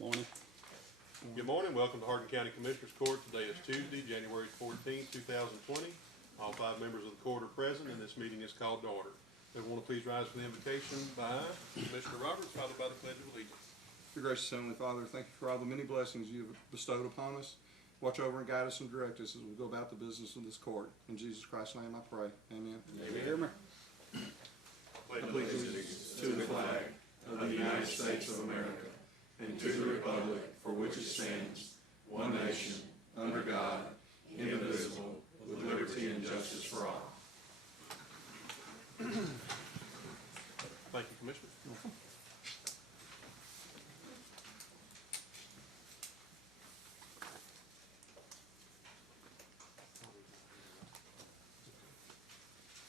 Morning. Good morning. Welcome to Hardin County Commissioners Court. Today is Tuesday, January 14th, 2020. All 5 members of the court are present, and this meeting is called to order. Everyone, please rise for the invocation by Commissioner Roberts, followed by the Pledge of Allegiance. Dear gracious Heavenly Father, thank you for all the many blessings you have bestowed upon us. Watch over and guide us and direct us as we go about the business of this court. In Jesus Christ's name I pray. Amen. Amen. Allegiance to the flag of the United States of America and to the republic for which it stands, one nation, under God, indivisible, with liberty and justice for all. Thank you, Commissioner.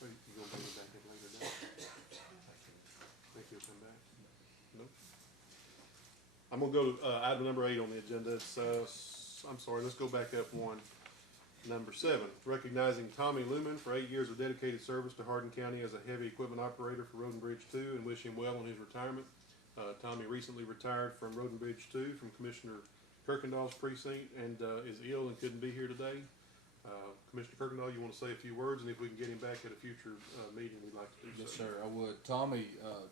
You gonna bring it back at a later date? Think he'll come back? Nope. I'm gonna go to item number 8 on the agenda. It's I'm sorry, let's go back up one. Number 7, recognizing Tommy Lumen for 8 years of dedicated service to Hardin County as a heavy equipment operator for Road and Bridge 2, and wish him well on his retirement. Tommy recently retired from Road and Bridge 2 from Commissioner Kirkendall's precinct and is ill and couldn't be here today. Commissioner Kirkendall, you want to say a few words, and if we can get him back at a future meeting, we'd like to do so. Yes, sir, I would. Tommy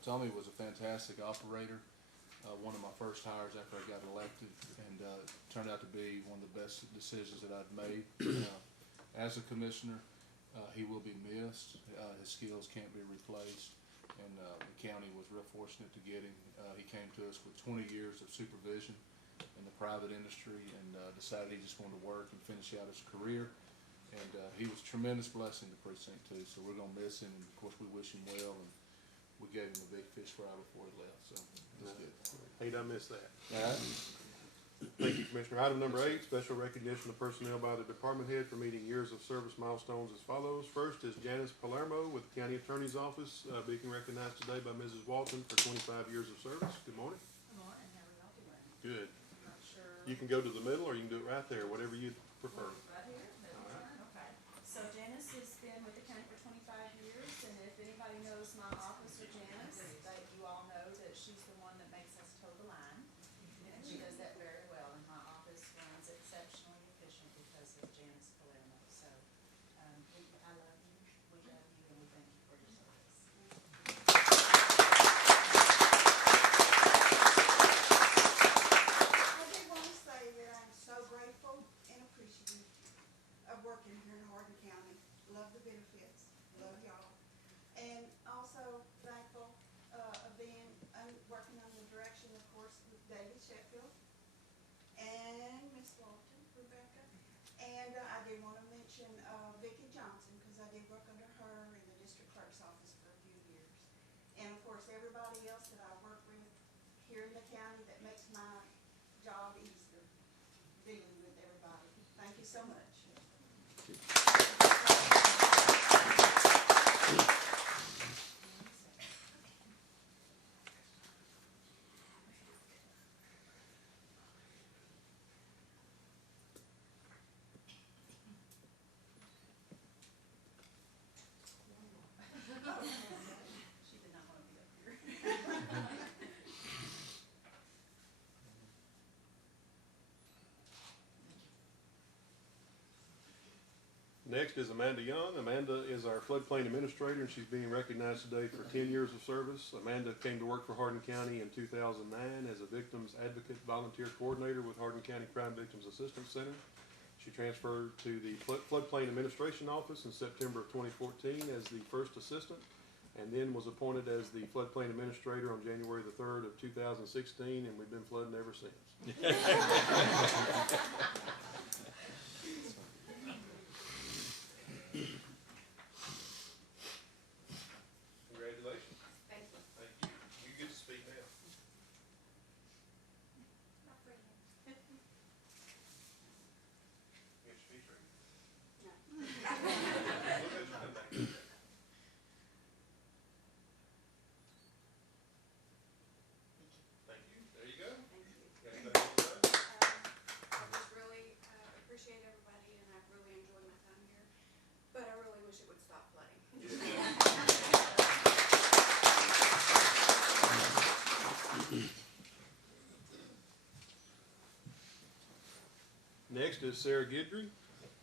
was a fantastic operator. One of my first hires after I got elected, and turned out to be one of the best decisions that I've made. As a commissioner, he will be missed. His skills can't be replaced, and the county was real fortunate to get him. He came to us with 20 years of supervision in the private industry, and decided he just wanted to work and finish out his career. And he was a tremendous blessing to precinct too. So we're gonna miss him, and of course we wish him well. And we gave him a big fish fry before he left, so that's good. Hate I missed that. All right. Thank you, Commissioner. Item number 8, special recognition of personnel by the department head for meeting years of service milestones as follows. First is Janice Palermo with the County Attorney's Office, being recognized today by Mrs. Walton for 25 years of service. Good morning. Good morning, how are y'all doing? Good. I'm not sure. You can go to the middle, or you can do it right there, whatever you prefer. Right here, middle turn, okay. So Janice has been with the county for 25 years, and if anybody knows my office or Janice, that you all know that she's the one that makes us toe the line. And she does that very well, and my office runs exceptionally efficient because of Janice Palermo. So, I love you, we love you, and we thank you for your service. I do want to say that I'm so grateful and appreciative of working here in Hardin County. Love the benefits, love y'all. And also thankful of being, working under the direction, of course, with David Sheffield and Miss Walton, Rebecca. And I did want to mention Vicki Johnson, because I did work under her in the district clerk's office for a few years. And of course, everybody else that I work with here in the county that makes my job easier, dealing with everybody. Thank you so much. She did not want to be up here. Next is Amanda Young. Amanda is our floodplain administrator, and she's being recognized today for 10 years of service. Amanda came to work for Hardin County in 2009 as a victims advocate volunteer coordinator with Hardin County Crime Victims Assistance Center. She transferred to the floodplain administration office in September of 2014 as the first assistant, and then was appointed as the floodplain administrator on January the 3rd of 2016, and we've been flooding ever since. Congratulations. Thank you. Thank you. You get to speak now. Get your speech ready. Look at you come back. Thank you. There you go. Thank you. Got anything else to say? I just really Next is Sarah Guidry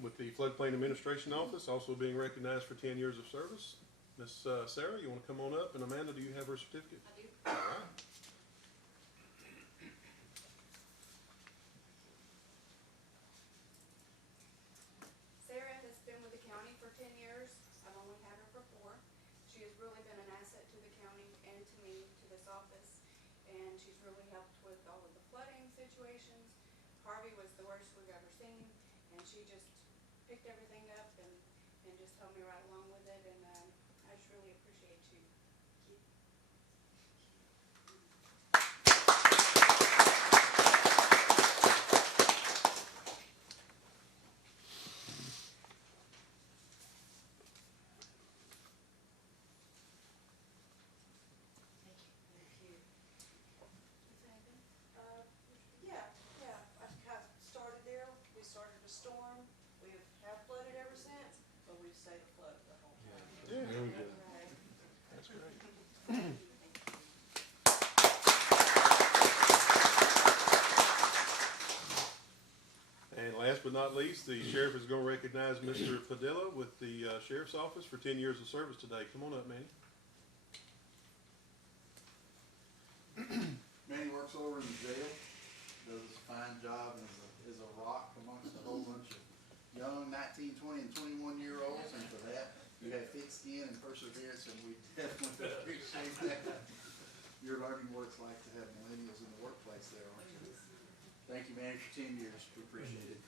with the Floodplain Administration Office, also being recognized for 10 years of service. Miss Sarah, you want to come on up? And Amanda, do you have her certificate? I do. All right. Sarah has been with the county for 10 years. I've only had her for 4. She has really been an asset to the county and to me, to this office. And she's really helped with all of the flooding situations. Harvey was the worst we've ever seen. And she just picked everything up and just helped me right along with it. And I just really appreciate you. I kind of started there. We started a storm. We have flooded ever since, but we've stayed afloat the whole time. Yeah, very good. Right. That's great. And last but not least, the sheriff is going to recognize Mr. Padilla with the sheriff's office for 10 years of service today. Come on up, Manny. Manny works over in the jail, does a fine job, and is a rock amongst a whole bunch of young 19, 20, and 21-year-olds, and for that, you have thick skin and perseverance, and we definitely appreciate that. You're learning what it's like to have millennials in the workplace there, aren't you? Thank you, Manny, for 10 years. We appreciate it.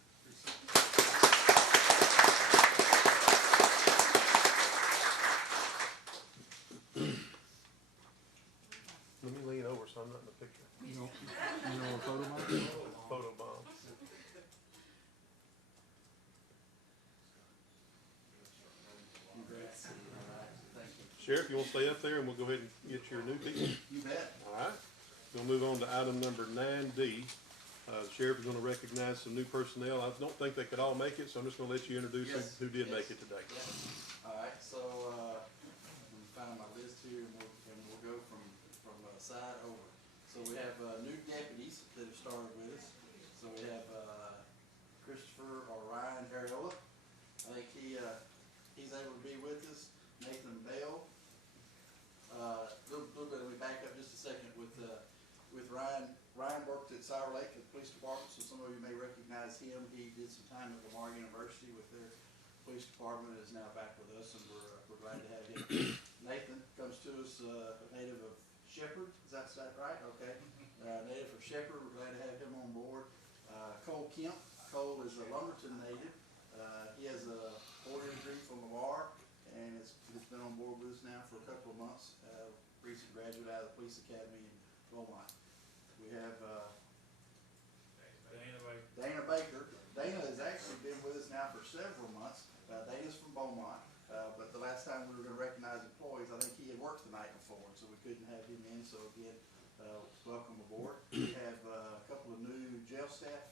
Let me lean over so I'm not in the picture. You know a photo bomb? Photo bomb. Congrats. All right, thank you. Sheriff, you want to stay up there and we'll go ahead and get your new people? You bet. All right. We'll move on to item number 9D. The sheriff is going to recognize some new personnel. I don't think they could all make it, so I'm just going to let you introduce Yes, who did yes. make it today. Yeah. All right, so, let me find my list here and we'll go from side over. So we have, new deputies that have started with us. So we have, Christopher or Ryan Ariola. I think he's able to be with us. Nathan Bell. Little bit, let me back up just a second with Ryan. Ryan worked at Sour Lake at the police department, so some of you may recognize him. He did some time at Lamar University with their police department and is now back with us, and we're glad to have him. Nathan comes to us, a native of Shepherd, is that right? Okay. Native of Shepherd, we're glad to have him on board. Cole Kemp. Cole is a Lumberton native. He has a 4-year degree from Lamar and has been on board with us now for a couple of months. Recent graduate out of the police academy in Beaumont. We have Dana Baker. Dana has actually been with us now for several months. Dana's from Beaumont, but the last time we were going to recognize employees, I think he had worked the night before, so we couldn't have him in. So again, welcome aboard. We have a couple of new jail staff.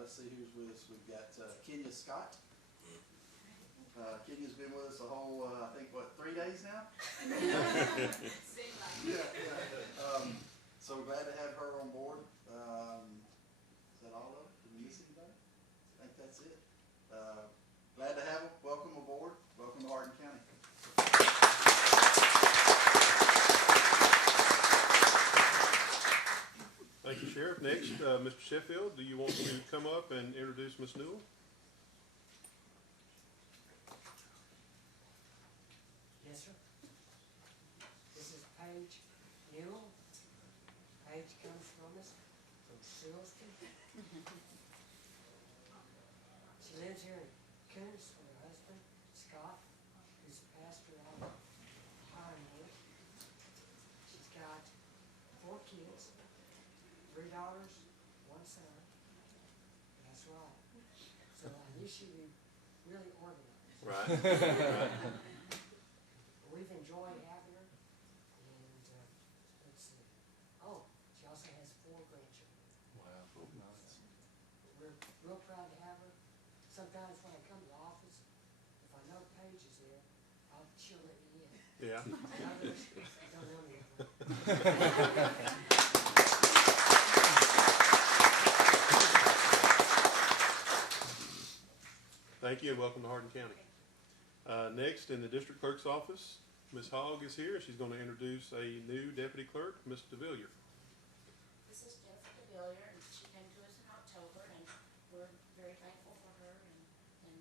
Let's see who's with us. We've got Kenya Scott. Kenya's been with us a whole, I think, 3 days now? Yeah. So we're glad to have her on board. Is that all of it? Did we miss anybody? I think that's it. Glad to have her. Welcome aboard. Welcome to Hardin County. Thank you, Sheriff. Next, Mr. Sheffield, do you want to come up and introduce Ms. Newell? Yes, sir. This is Paige Newell. Paige comes from us, from Silston. She lives here in Coons with her husband, Scott, who's a pastor out of Hardin. She's got 4 kids, 3 daughters, 1 son. That's right. So I knew she'd be really organized. Right. Right. We've enjoyed having her, and, let's see, oh, she also has 4 grandchildren. Wow, nice. We're real proud to have her. Sometimes when I come to the office, if I know Paige is there, she'll let me in. Yeah. Others don't know me. Thank you and welcome to Hardin County. Next, in the district clerk's office, Ms. Hogg is here. She's going to introduce a new deputy clerk, Ms. DeVillier. This is Jessica Villier, and she came to us in October, and we're very thankful for her and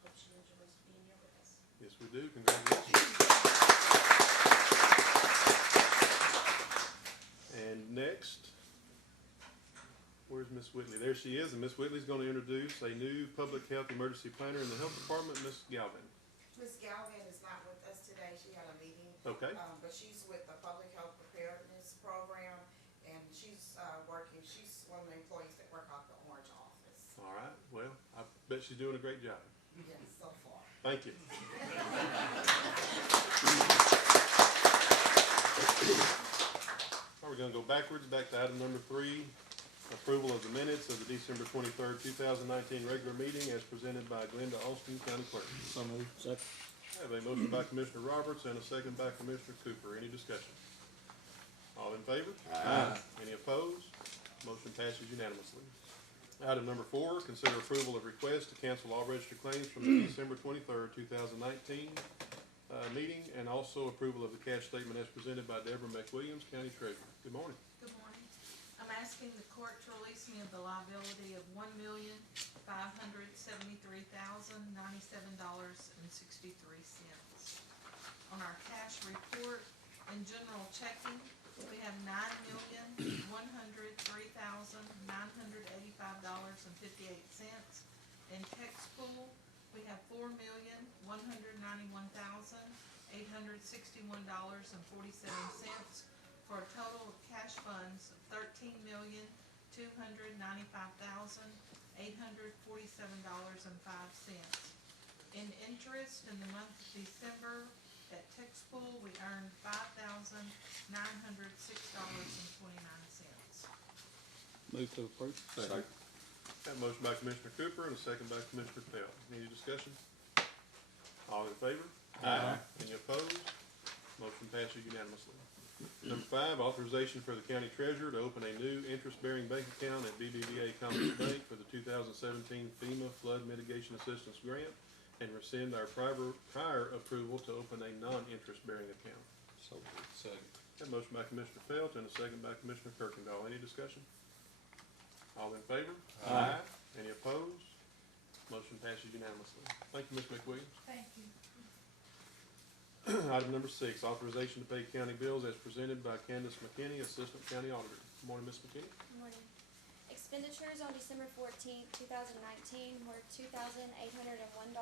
hope she enjoys being here with us. Yes, we do. Congratulations. And next, where's Ms. Whitley? There she is, and Ms. Whitley's going to introduce a new public health emergency planner in the health department, Ms. Galvin. Ms. Galvin is not with us today, she had a meeting. Okay. But she's with the Public Health Preparedness Program, and she's she's one of the employees that work out the Orange office. All right. Well, I bet she's doing a great job. Yes, so far. Thank you. All right, we're going to go backwards, back to item number 3, approval of the minutes of the December 23rd, 2019 regular meeting as presented by Glenda Austin, County Clerk. So moved. Second. I have a motion by Commissioner Roberts and a second by Commissioner Cooper. Any discussion? All in favor? Aye. Any opposed? Motion passes unanimously. Item number 4, consider approval of request to cancel all registered claims from the December 23rd, 2019 meeting, and also approval of the cash statement as presented by Deborah McWilliams, County Treasurer. Good morning. Good morning. I'm asking the court to release me of the liability of $1,573,097.63. On our cash report in general checking, we have $9,103,985.58. In text pool, we have $4,191,861.47 for a total of cash funds of $13,295,847.05. In interest, in the month of December, at text pool, we earned $5,906.29. Move to approve. Second. Have a motion by Commissioner Cooper and a second by Commissioner Pelt. Any discussion? All in favor? Aye. Any opposed? Motion passes unanimously. Number 5, authorization for the county treasurer to open a new interest-bearing bank account at BBVA Commerce Bank for the 2017 FEMA Flood Mitigation Assistance Grant and rescind our prior approval to open a non-interest-bearing account. So moved. Second. Have a motion by Commissioner Pelt and a second by Commissioner Kirkendall. Any discussion? All in favor? Aye. Any opposed? Motion passes unanimously. Thank you, Ms. McWilliams. Thank you. Item number 6, authorization to pay county bills as presented by Candace McKinney, Assistant County Auditor. Good morning, Ms. McKinney. Good morning. Expenditures on December 14th, 2019 were $2,801.89.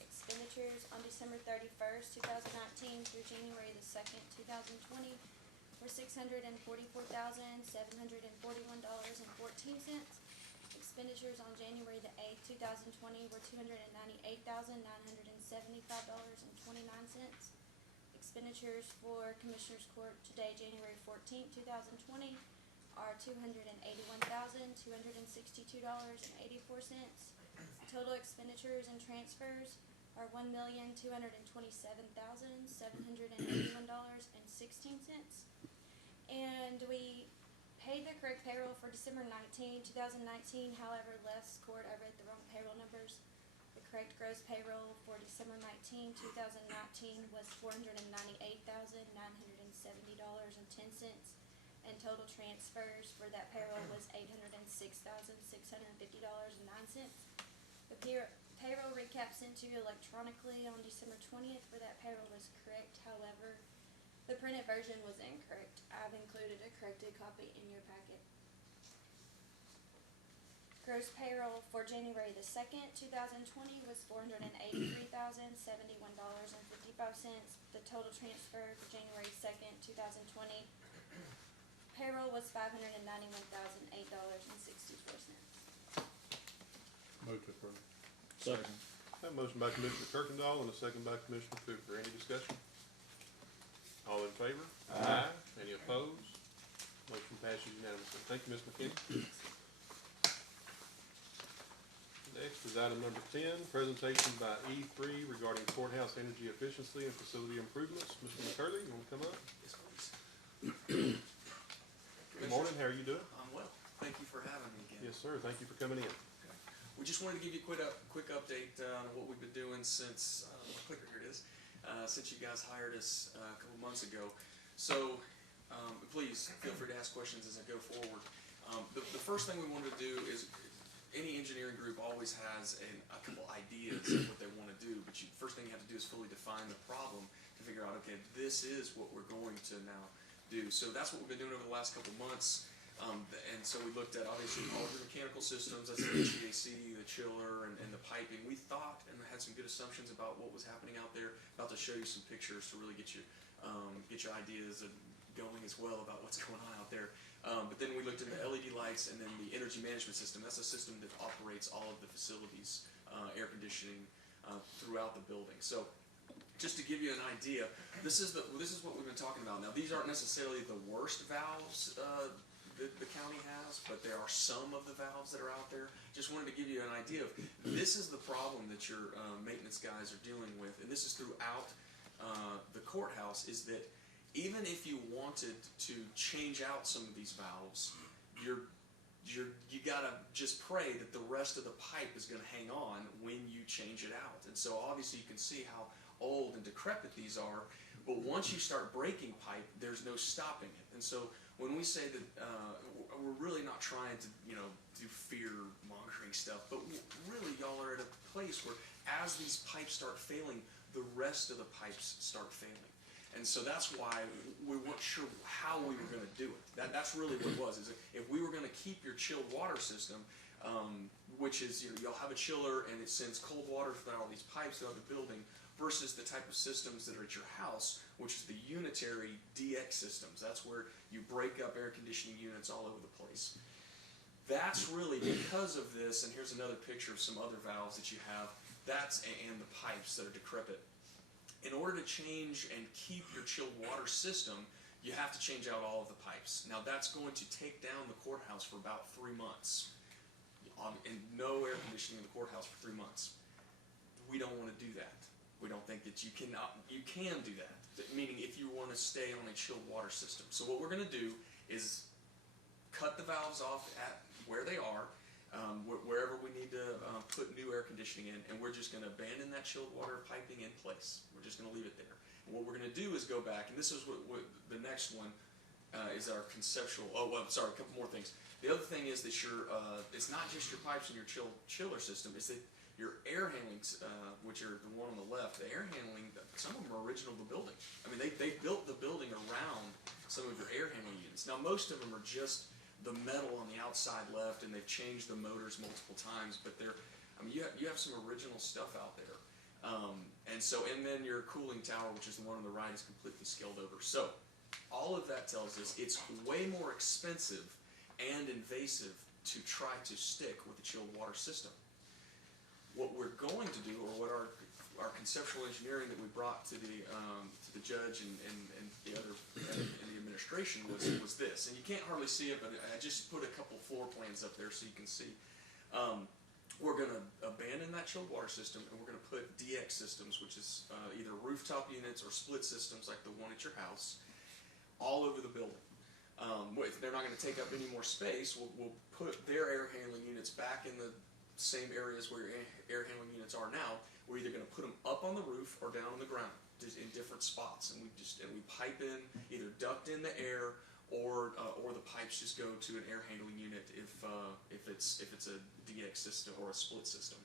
Expenditures on December 31st, 2019 through January the 2nd, 2020 were $644,741.14. Expenditures on January the 8th, 2020 were $298,975.29. Expenditures for Commissioners Court today, January 14th, 2020 are $281,262.84. Total expenditures and transfers are $1,227,781.16. And we paid the correct payroll for December 2019, however, less court, I read the wrong payroll numbers. The correct gross payroll for December 2019 was $498,970.10, and total transfers for that payroll was $806,650.09. The payroll recap sent to you electronically on December 20th for that payroll is correct, however, the printed version was incorrect. I've included a corrected copy in your packet. Gross payroll for January the 2nd, 2020 was $483,071.55. The total transfer for January 2nd, 2020 payroll was $591,008.64. Move to approve. Second. Have a motion by Commissioner Kirkendall and a second by Commissioner Cooper. Any discussion? All in favor? Aye. Any opposed? Motion passes unanimously. Thank you, Ms. McKinney. Next is item number 10, presentation by E3 regarding courthouse energy efficiency and facility improvements. Mr. McCurley, you want to come up? Yes, please. Good morning, how are you doing? I'm well. Thank you for having me again. Yes, sir, thank you for coming in. we just wanted to give you a quick update on what we've been doing since, my clicker, here it is, since you guys hired us a couple months ago. So please feel free to ask questions as I go forward. The first thing we wanted to do is, any engineering group always has a couple ideas of what they want to do, but first thing you have to do is fully define the problem to figure out, okay, this is what we're going to now do. So that's what we've been doing over the last couple months. And so we looked at, obviously, all of your mechanical systems, that's the HVAC, the chiller, and the piping. We thought and had some good assumptions about what was happening out there. About to show you some pictures to really get your ideas going as well about what's going on out there. But then we looked into LED lights and then the energy management system. That's a system that operates all of the facilities, air conditioning throughout the building. So just to give you an idea, this is what we've been talking about. Now, these aren't necessarily the worst valves the county has, but there are some of the valves that are out there. Just wanted to give you an idea of, this is the problem that your maintenance guys are dealing with, and this is throughout the courthouse, is that even if you wanted to change out some of these valves, you gotta just pray that the rest of the pipe is gonna hang on when you change it out. And so obviously you can see how old and decrepit these are, but once you start breaking pipe, there's no stopping it. And so when we say that we're really not trying to, do fear-mongering stuff, but really y'all are at a place where as these pipes start failing, the rest of the pipes start failing. And so that's why we weren't sure how we were going to do it. That's really what it was. Is if we were going to keep your chilled water system, which is, you'll have a chiller and it sends cold water through all these pipes throughout the building, versus the type of systems that are at your house, which is the unitary DX systems. That's where you break up air conditioning units all over the place. That's really because of this, and here's another picture of some other valves that you have, and the pipes that are decrepit. In order to change and keep your chilled water system, you have to change out all of the pipes. Now that's going to take down the courthouse for about 3 months. And no air conditioning in the courthouse for 3 months. We don't want to do that. We don't think that you can do that. Meaning if you want to stay on a chilled water system. So what we're going to do is cut the valves off at where they are, wherever we need to put new air conditioning in, and we're just going to abandon that chilled water piping in place. We're just going to leave it there. And what we're going to do is go back, and this is what the next one is our conceptual. Oh, well, sorry, a couple more things. The other thing is that it's not just your pipes and your chiller system. It's that your air handling, which are the one on the left, the air handling, some of them are original to the building. I mean, they built the building around some of your air handling units. Now, most of them are just the metal on the outside left, and they've changed the motors multiple times, but you have some original stuff out there. And then your cooling tower, which is the one on the right, is completely scaled over. So all of that tells us it's way more expensive and invasive to try to stick with the chilled water system. What we're going to do, or what our conceptual engineering that we brought to the judge and the other and the administration was this, and you can't hardly see it, but I just put a couple floor plans up there so you can see. We're going to abandon that chilled water system, and we're going to put DX systems, which is either rooftop units or split systems like the one at your house, all over the building. If they're not going to take up any more space, we'll put their air handling units back in the same areas where your air handling units are now. We're either going to put them up on the roof or down on the ground, just in different spots, and we pipe in, either duct in the air, or the pipes just go to an air handling unit if it's a DX system or a split system.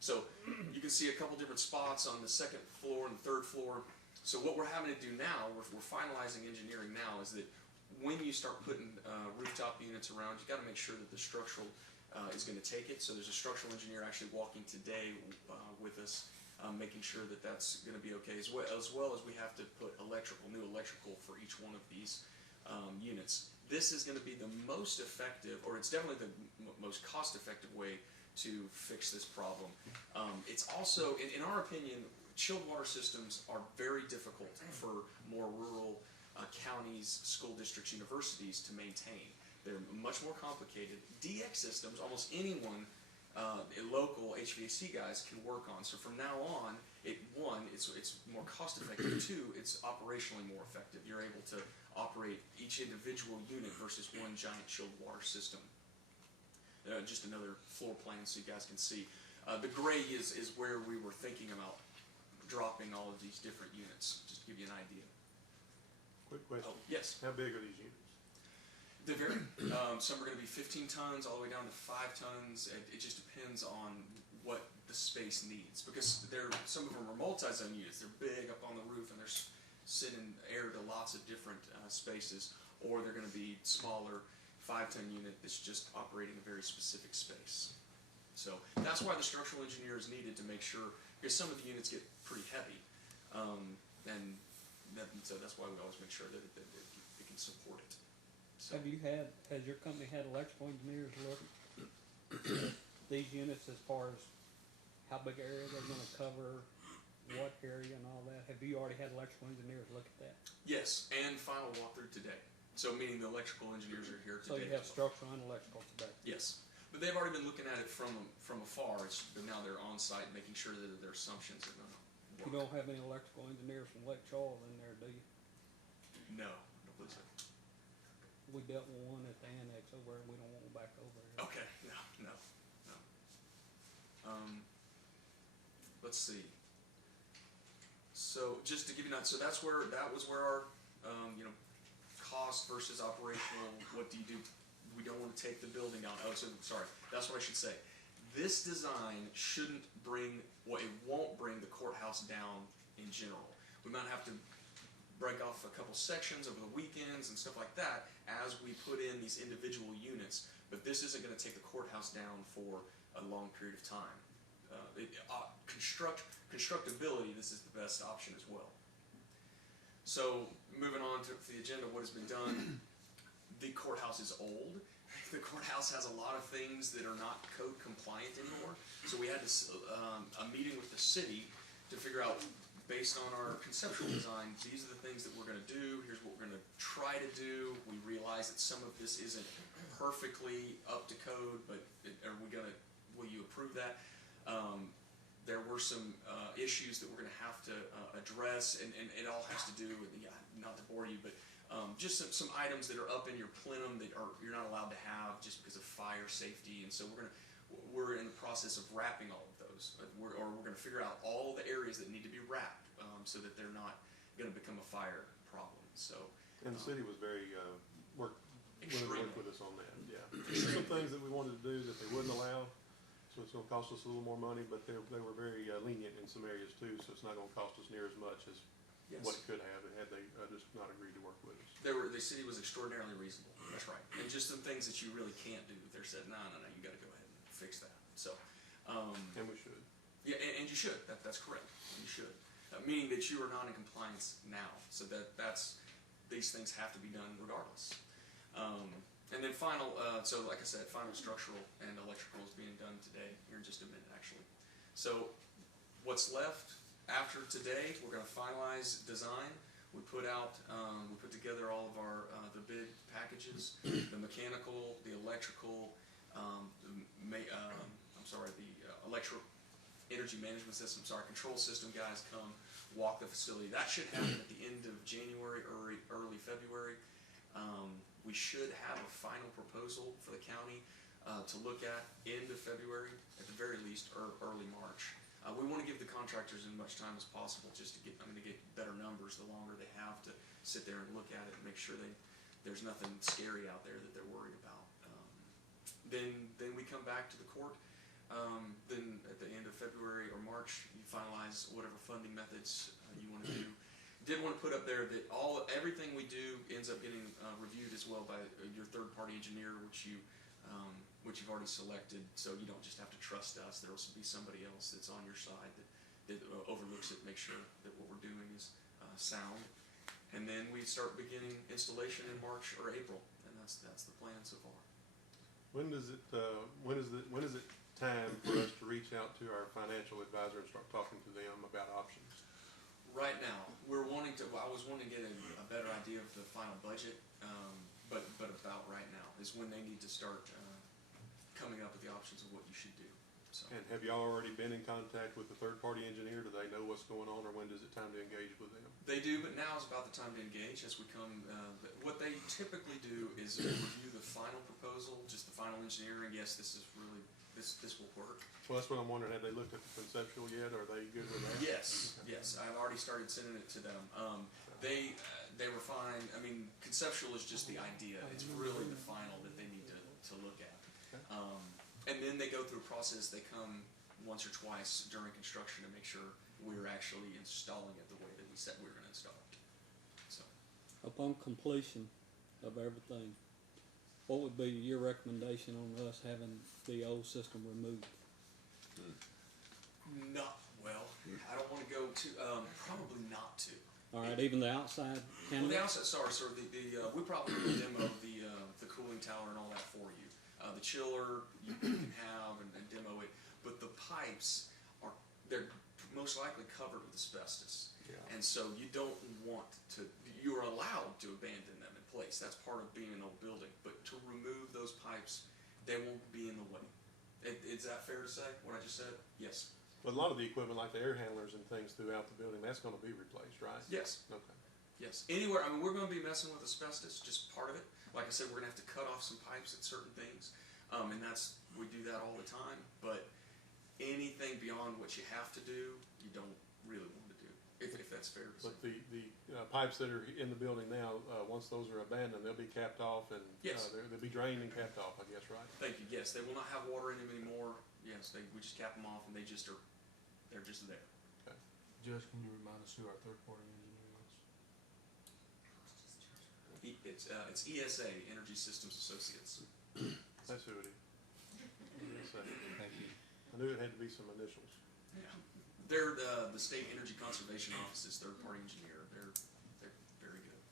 So you can see a couple different spots on the second floor and the third floor. So what we're having to do now, we're finalizing engineering now, is that when you start putting rooftop units around, you got to make sure that the structural is going to take it. So there's a structural engineer actually walking today with us, making sure that that's going to be okay, as well as we have to put new electrical for each one of these units. This is going to be the most effective, or it's definitely the most cost-effective way to fix this problem. It's also, in our opinion, chilled water systems are very difficult for more rural counties, school districts, universities to maintain. They're much more complicated. DX systems, almost anyone, local HVAC guys can work on. So from now on, it's more cost effective. 2, it's operationally more effective. You're able to operate each individual unit versus one giant chilled water system. just another floor plan so you guys can see. The gray is where we were thinking about dropping all of these different units, just to give you an idea. Quick question. Oh, yes. How big are these units? They vary. Some are going to be 15 tons all the way down to 5 tons. It just depends on what the space needs, because some of them are multi-zone units. They're big up on the roof and they're sitting air to lots of different spaces, or they're going to be smaller 5-ton unit that's just operating a very specific space. So that's why the structural engineer is needed, to make sure, because some of the units get pretty heavy, so that's why we always make sure that it can support it. So, Has your company had electrical engineers look at these units as far as how big area they're gonna cover, what area and all that? Have you already had electrical engineers look at that? yes, and final walkthrough today. So meaning the electrical engineers are here So today. you have as well. structural and electrical today? Yes, but they've already been looking at it from afar. But now they're on site, making sure that their assumptions are going to work. You don't have any electrical engineers from Lake Charles in there, do you? No, I don't believe so. We dealt with one at the annex over there, and we don't want them back over here. Okay, no. Let's see. So just to give you that, so that was where our cost versus operational. What do you do? We don't want to take the building down. Oh, so sorry. That's what I should say. This design shouldn't it won't bring the courthouse down in general. We might have to break off a couple sections over the weekends and stuff like that as we put in these individual units, but this isn't going to take the courthouse down for a long period of time. Constructability, this is the best option as well. So moving on to the agenda, what has been done, the courthouse is old. The courthouse has a lot of things that are not code compliant anymore, so we had a meeting with the city to figure out, based on our conceptual design, these are the things that we're going to do, here's what we're going to try to do. We realize that some of this isn't perfectly up to code, but will you approve that? There were some issues that we're going to have to address, and it all has to do with, not to bore you, but just some items that are up in your plenum that you're not allowed to have just because of fire safety, and so we're in the process of wrapping all of those. We're going to figure out all the areas that need to be wrapped so that they're not going to become a fire problem. So, And the city was very willing to work with us on that. Yeah, some things that we wanted to do that they wouldn't allow, so it's going to cost us a little more money. But they were very lenient in some areas too, so it's not going to cost us near as much as what it could have had they just not agreed to work with us. The city was extraordinarily reasonable. That's right. And just some things that you really can't do, they said, no, you got to go ahead and fix that. So, and we should. Yeah, and you should. That's correct. You should. Meaning that you are not in compliance now. So these things have to be done regardless. And then so like I said, final structural and electrical is being done today, here in just a minute actually. So what's left after today, we're going to finalize design. We put together all of our the bid packages, the mechanical, the electrical, the energy management system, control system guys come walk the facility. That should happen at the end of January, early February. We should have a final proposal for the county to look at end of February, at the very least, or early March. We want to give the contractors as much time as possible just to get better numbers the longer they have to sit there and look at it and make sure there's nothing scary out there that they're worried about. Then we come back to the court. Then at the end of February or March, you finalize whatever funding methods you want to do. Did want to put up there that everything we do ends up getting reviewed as well by your third-party engineer, which you've already selected. So you don't just have to trust us. There will be somebody else that's on your side that overlooks it, make sure that what we're doing is sound. And then we start beginning installation in March or April, and that's the plan so far. When is it time for us to reach out to our financial advisor and start talking to them about options? Right now, I was wanting to get a better idea of the final budget, but about right now is when they need to start coming up with the options of what you should do. So. And have y'all already been in contact with the third-party engineer? Do they know what's going on, or when is it time to engage with them? They do, but now is about the time to engage as we come. What they typically do is review the final proposal, just the final engineering, yes, this is really, this will work. Well, that's what I'm wondering, have they looked at the conceptual yet, are they good with that? Yes, yes, I've already started sending it to them. They were fine, I mean, conceptual is just the idea, it's really the final that they need to look at. And then they go through a process, they come once or twice during construction to make sure we're actually installing it the way that we said we were gonna install it. So, Upon completion of everything, what would be your recommendation on us having the old system removed? not, well, I don't wanna go to, probably not to. All right, even the outside Well, the canopy? outside, sorry, sir, we probably will demo the cooling tower and all that for you. The chiller, you can have and demo it, but the pipes they're most likely covered with asbestos. Yeah. And so you don't want to, you're allowed to abandon them in place, that's part of being an old building, but to remove those pipes, they won't be in the way. Is that fair to say, what I just said? Yes. But a lot of the equipment, like the air handlers and things throughout the building, that's gonna be replaced, right? Yes. Okay. Yes, anywhere, I mean, we're gonna be messing with asbestos, just part of it. Like I said, we're gonna have to cut off some pipes at certain things, and we do that all the time, but anything beyond what you have to do, you don't really want to do, if that's fair to say. But the pipes that are in the building now, once those are abandoned, they'll be capped off and, Yes. they'll be drained and capped off, I guess, right? Thank you, yes, they will not have water in them anymore, yes, we just cap them off and they're just there. Judge, can you remind us who our third-party engineer is? It's ESA, Energy Systems Associates. That's who it is. So, Thank you. I knew it had to be some initials. Yeah. They're the State Energy Conservation Office's third-party engineer, they're very good.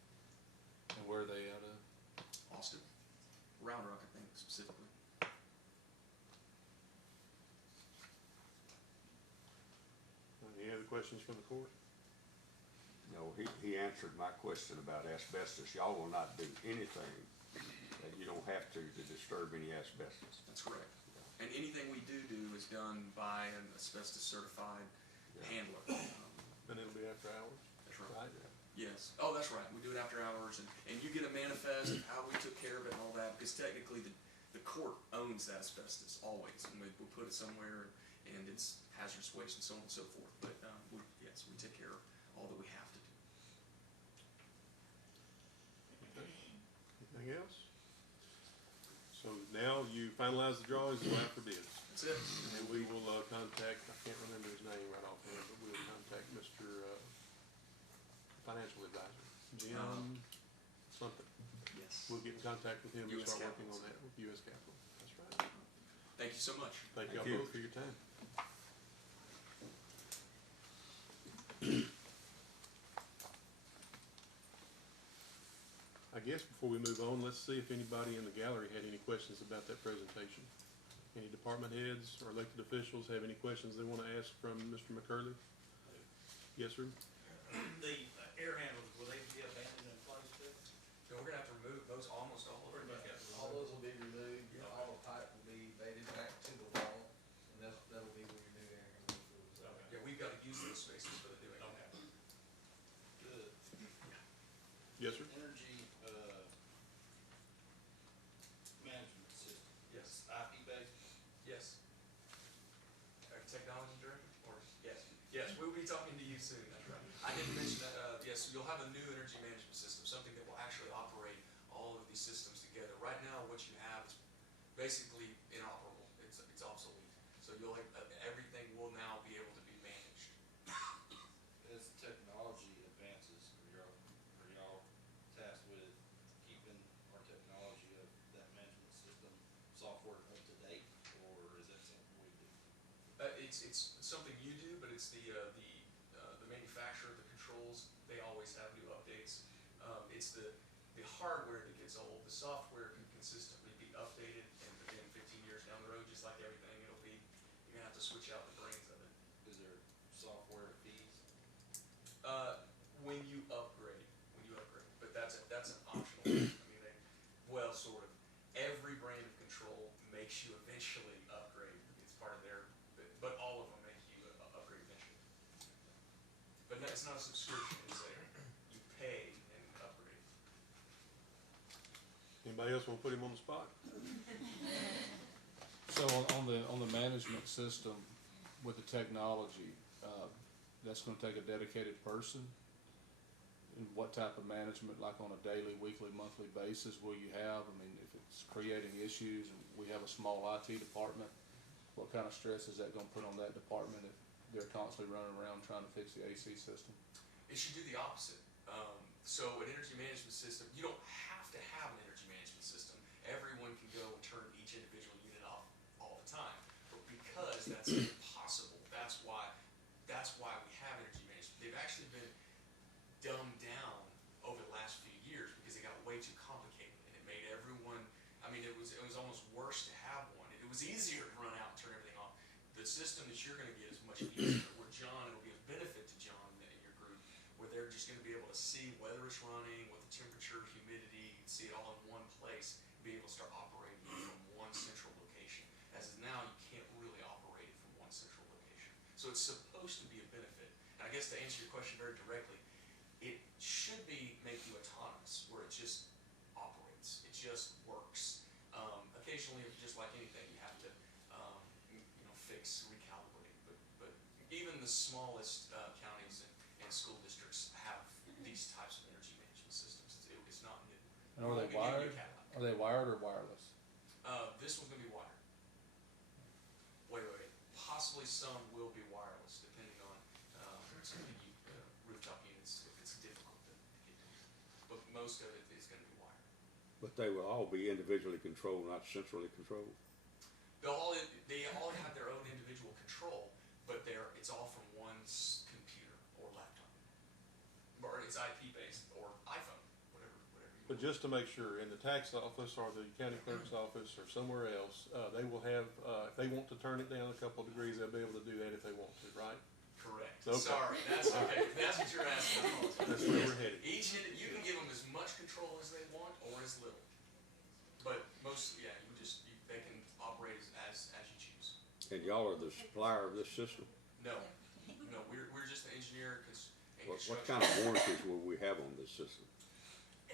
And where are they out of? Austin, Round Rock, I think, specifically. Any other questions from the court? No, he answered my question about asbestos. Y'all will not do anything that you don't have to disturb any asbestos. That's correct. And anything we do is done by an asbestos certified handler. And it'll be after hours? That's right. Right? Yes. Oh, that's right. We do it after hours, and you get a manifest of how we took care of it and all that, because technically the court owns that asbestos always, and we put it somewhere, and it's hazardous waste and so on and so forth. But yes, we take care of all that we have to do. Okay. Anything else? So now you finalize the drawings and go out for bids. That's it. And we will contact, I can't remember his name right offhand, but we'll contact Mr. Financial Advisor, Jim something. Yes. We'll get in contact with him and US start working Capital. on that with US Capital. That's right. Thank you so much. Thank y'all Thank you. both for your time. I guess before we move on, let's see if anybody in the gallery had any questions about that presentation. Any department heads or elected officials have any questions they want to ask from Mr. McCurley? Yes, sir? The air handlers, will they be abandoned in place too? So we're gonna have to remove almost all of them. All those will be removed, all the pipe will be baited back to the wall, and that'll be where your new air handler goes. Okay. Yeah, we've got to use those spaces for the new air. Okay. Good. Yes, sir? Energy, management system. Yes. IP based? Yes. Technology director, or, yes, we'll be talking to you soon, that's right. I didn't mention that, yes, you'll have a new energy management system, something that will actually operate all of these systems together. Right now, what you have is basically inoperable, it's obsolete. So everything will now be able to be managed. As technology advances, are y'all tasked with keeping our technology of that management system software up to date, or is that something we do? It's something you do, but it's the manufacturer, the controls, they always have new updates. It's the hardware that gets old, the software can consistently be updated, and within 15 years down the road, just like everything, you're gonna have to switch out the brains of it. Is there software fees? When you upgrade, but that's an optional thing. I mean, sort of, every brand of control makes you eventually upgrade. It's part of but all of them make you upgrade eventually. But no, it's not a subscription, you pay and upgrade. Anybody else want to put him on the spot? So on the management system with the technology, that's gonna take a dedicated person? And what type of management, like on a daily, weekly, monthly basis will you have? I mean, if it's creating issues and we have a small IT department, what kind of stress is that gonna put on that department if they're constantly running around trying to fix the AC system? It should do the opposite. So an energy management system, you don't have to have an energy management system. Everyone can go and turn each individual unit off all the time. But because that's impossible, that's why we have energy management. They've actually been dumbed down over the last few years because they got way too complicated, and it made everyone, I mean, it was almost worse to have one. It was easier to run out and turn everything off. The system that you're gonna get is much easier, where John, it'll be a benefit to John in your group, where they're just gonna be able to see whether it's running, what the temperature, humidity, see it all in one place, and be able to start operating it from one central location. As of now, you can't really operate it from one central location. So it's supposed to be a benefit. And I guess to answer your question very directly, it should make you autonomous, where it just operates, it just works. Occasionally, just like anything, you have to, fix, recalibrate. But even the smallest counties and school districts have these types of energy management systems. It's not new. And are they wired? Are they wired or wireless? This one's gonna be wired. Wait. Possibly some will be wireless, depending on some of the rooftop units, if it's difficult to get to. But most of it is gonna be wired. But they will all be individually controlled, not centrally controlled. They all have their own individual control, but it's all from one's computer or laptop. Or it's IP based, or iPhone, whatever you But just to make sure, in the tax office or the county clerk's office or somewhere else, they will have, if they want to turn it down a couple of degrees, they'll be able to do that if they want to, right? Correct. Okay. Sorry, that's okay. That's what you're asking. I apologize. That's where we're headed. You can give them as much control as they want or as little. But they can operate as you choose. And y'all are the supplier of this system? No, we're just the engineer and What construction. kind of warranties will we have on this system?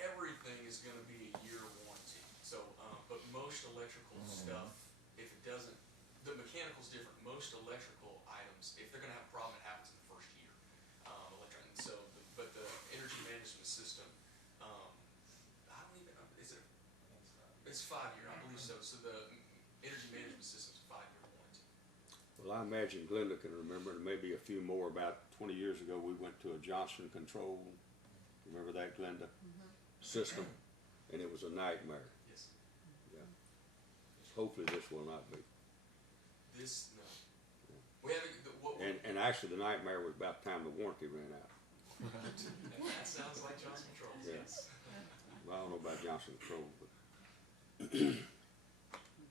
Everything is gonna be a year warranty. So, but most electrical stuff, if it doesn't, the mechanical's different. Most electrical items, if they're gonna have a problem, it happens in the first year. But the energy management system, I don't even know, it's 5 year, I believe so. So the energy management system's a 5-year warranty. Well, I imagine Glenda can remember, and maybe a few more, about 20 years ago, we went to a Johnson Control, remember that, Glenda? System, and it was a nightmare. Yes. Yeah. Hopefully this will not be. No. We haven't, And actually the nightmare was about the time the warranty ran out. that sounds like Johnson Controls, Yeah. yes. Well, I don't know about Johnson Control, but Thank you,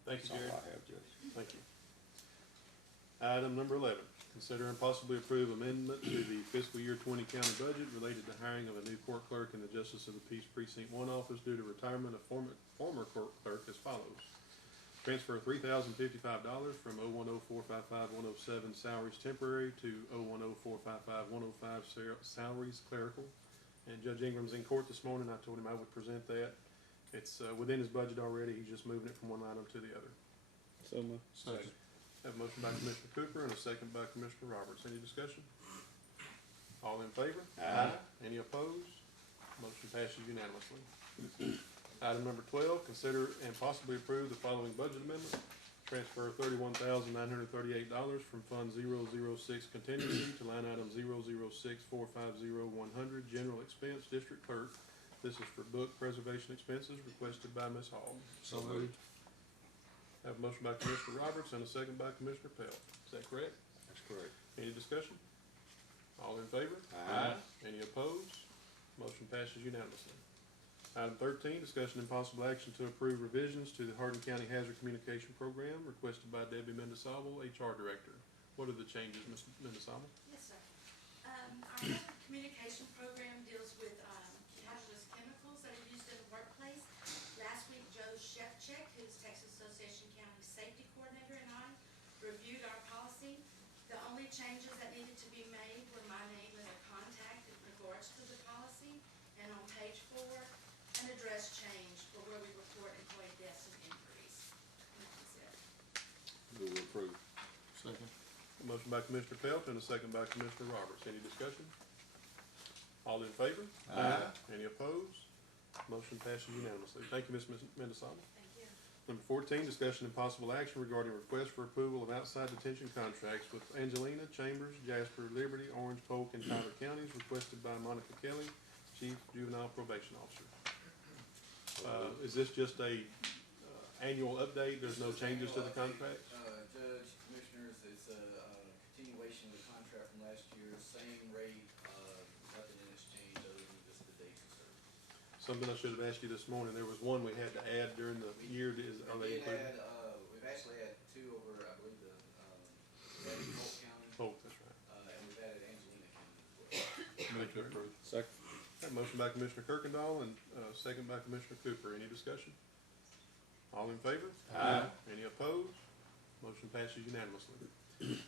that's all Jared. I have, Judge. Thank you. Item number 11, consider and possibly approve amendment to the fiscal year 20 county budget related to hiring of a new court clerk in the Justice of the Peace Precinct 1 office due to retirement of former court clerk as follows. Transfer $3,055 from 010-455-107 salaries temporary to 010-455-105 salaries clerical. And Judge Ingram's in court this morning. I told him I would present that. It's within his budget already. He's just moving it from one item to the other. So moved. Second. Have a motion by Commissioner Cooper and a second by Commissioner Roberts. Any discussion? All in favor? Aye. Any opposed? Motion passes unanimously. Item number 12, consider and possibly approve the following budget amendment. Transfer $31,938 from Fund 006 contingency to line item 006-450-100 general expense district clerk. This is for book preservation expenses requested by Ms. Hall. So moved. Have a motion by Commissioner Roberts and a second by Commissioner Pelt. Is that correct? That's correct. Any discussion? All in favor? Aye. Any opposed? Motion passes unanimously. Item 13, discussion and possible action to approve revisions to the Hardin County Hazard Communication Program requested by Debbie Mendesabel, HR Director. What are the changes, Ms. Mendesabel? Yes, sir. Our hazard communication program deals with hazardous chemicals that are used in the workplace. Last week, Joe Shevchik, who's Texas Association County Safety Coordinator, and I reviewed our policy. The only changes that needed to be made were my name and a contact in regards to the policy, and on page 4, an address change for where we report employee deaths and injuries. And that was it. Motion by Commissioner Pelt and a second by Commissioner Roberts. Any discussion? All in favor? Aye. Any opposed? Motion passes unanimously. Thank you, Ms. Mendesaba. Thank you. Number 14, discussion and possible action regarding request for approval of outside detention contracts with Angelina, Chambers, Jasper, Liberty, Orange, Polk, and Tyler counties, requested by Monica Kelly, Chief Juvenile Probation Officer. Is this just a annual update? There's no changes to the contract? Judge, Commissioners, it's a continuation of the contract from last year, same rate, nothing in exchange other than just the dates of service. Something I should have asked you this morning, there was one we had to add during the year, are they We did included? we've actually had two over, I believe, we added Polk County, Polk, that's right. and we've added Angelina County as well. Move to approve. Second. Motion by Commissioner Kirkendall and second by Commissioner Cooper. Any discussion? All in favor? Aye. Any opposed? Motion passes unanimously.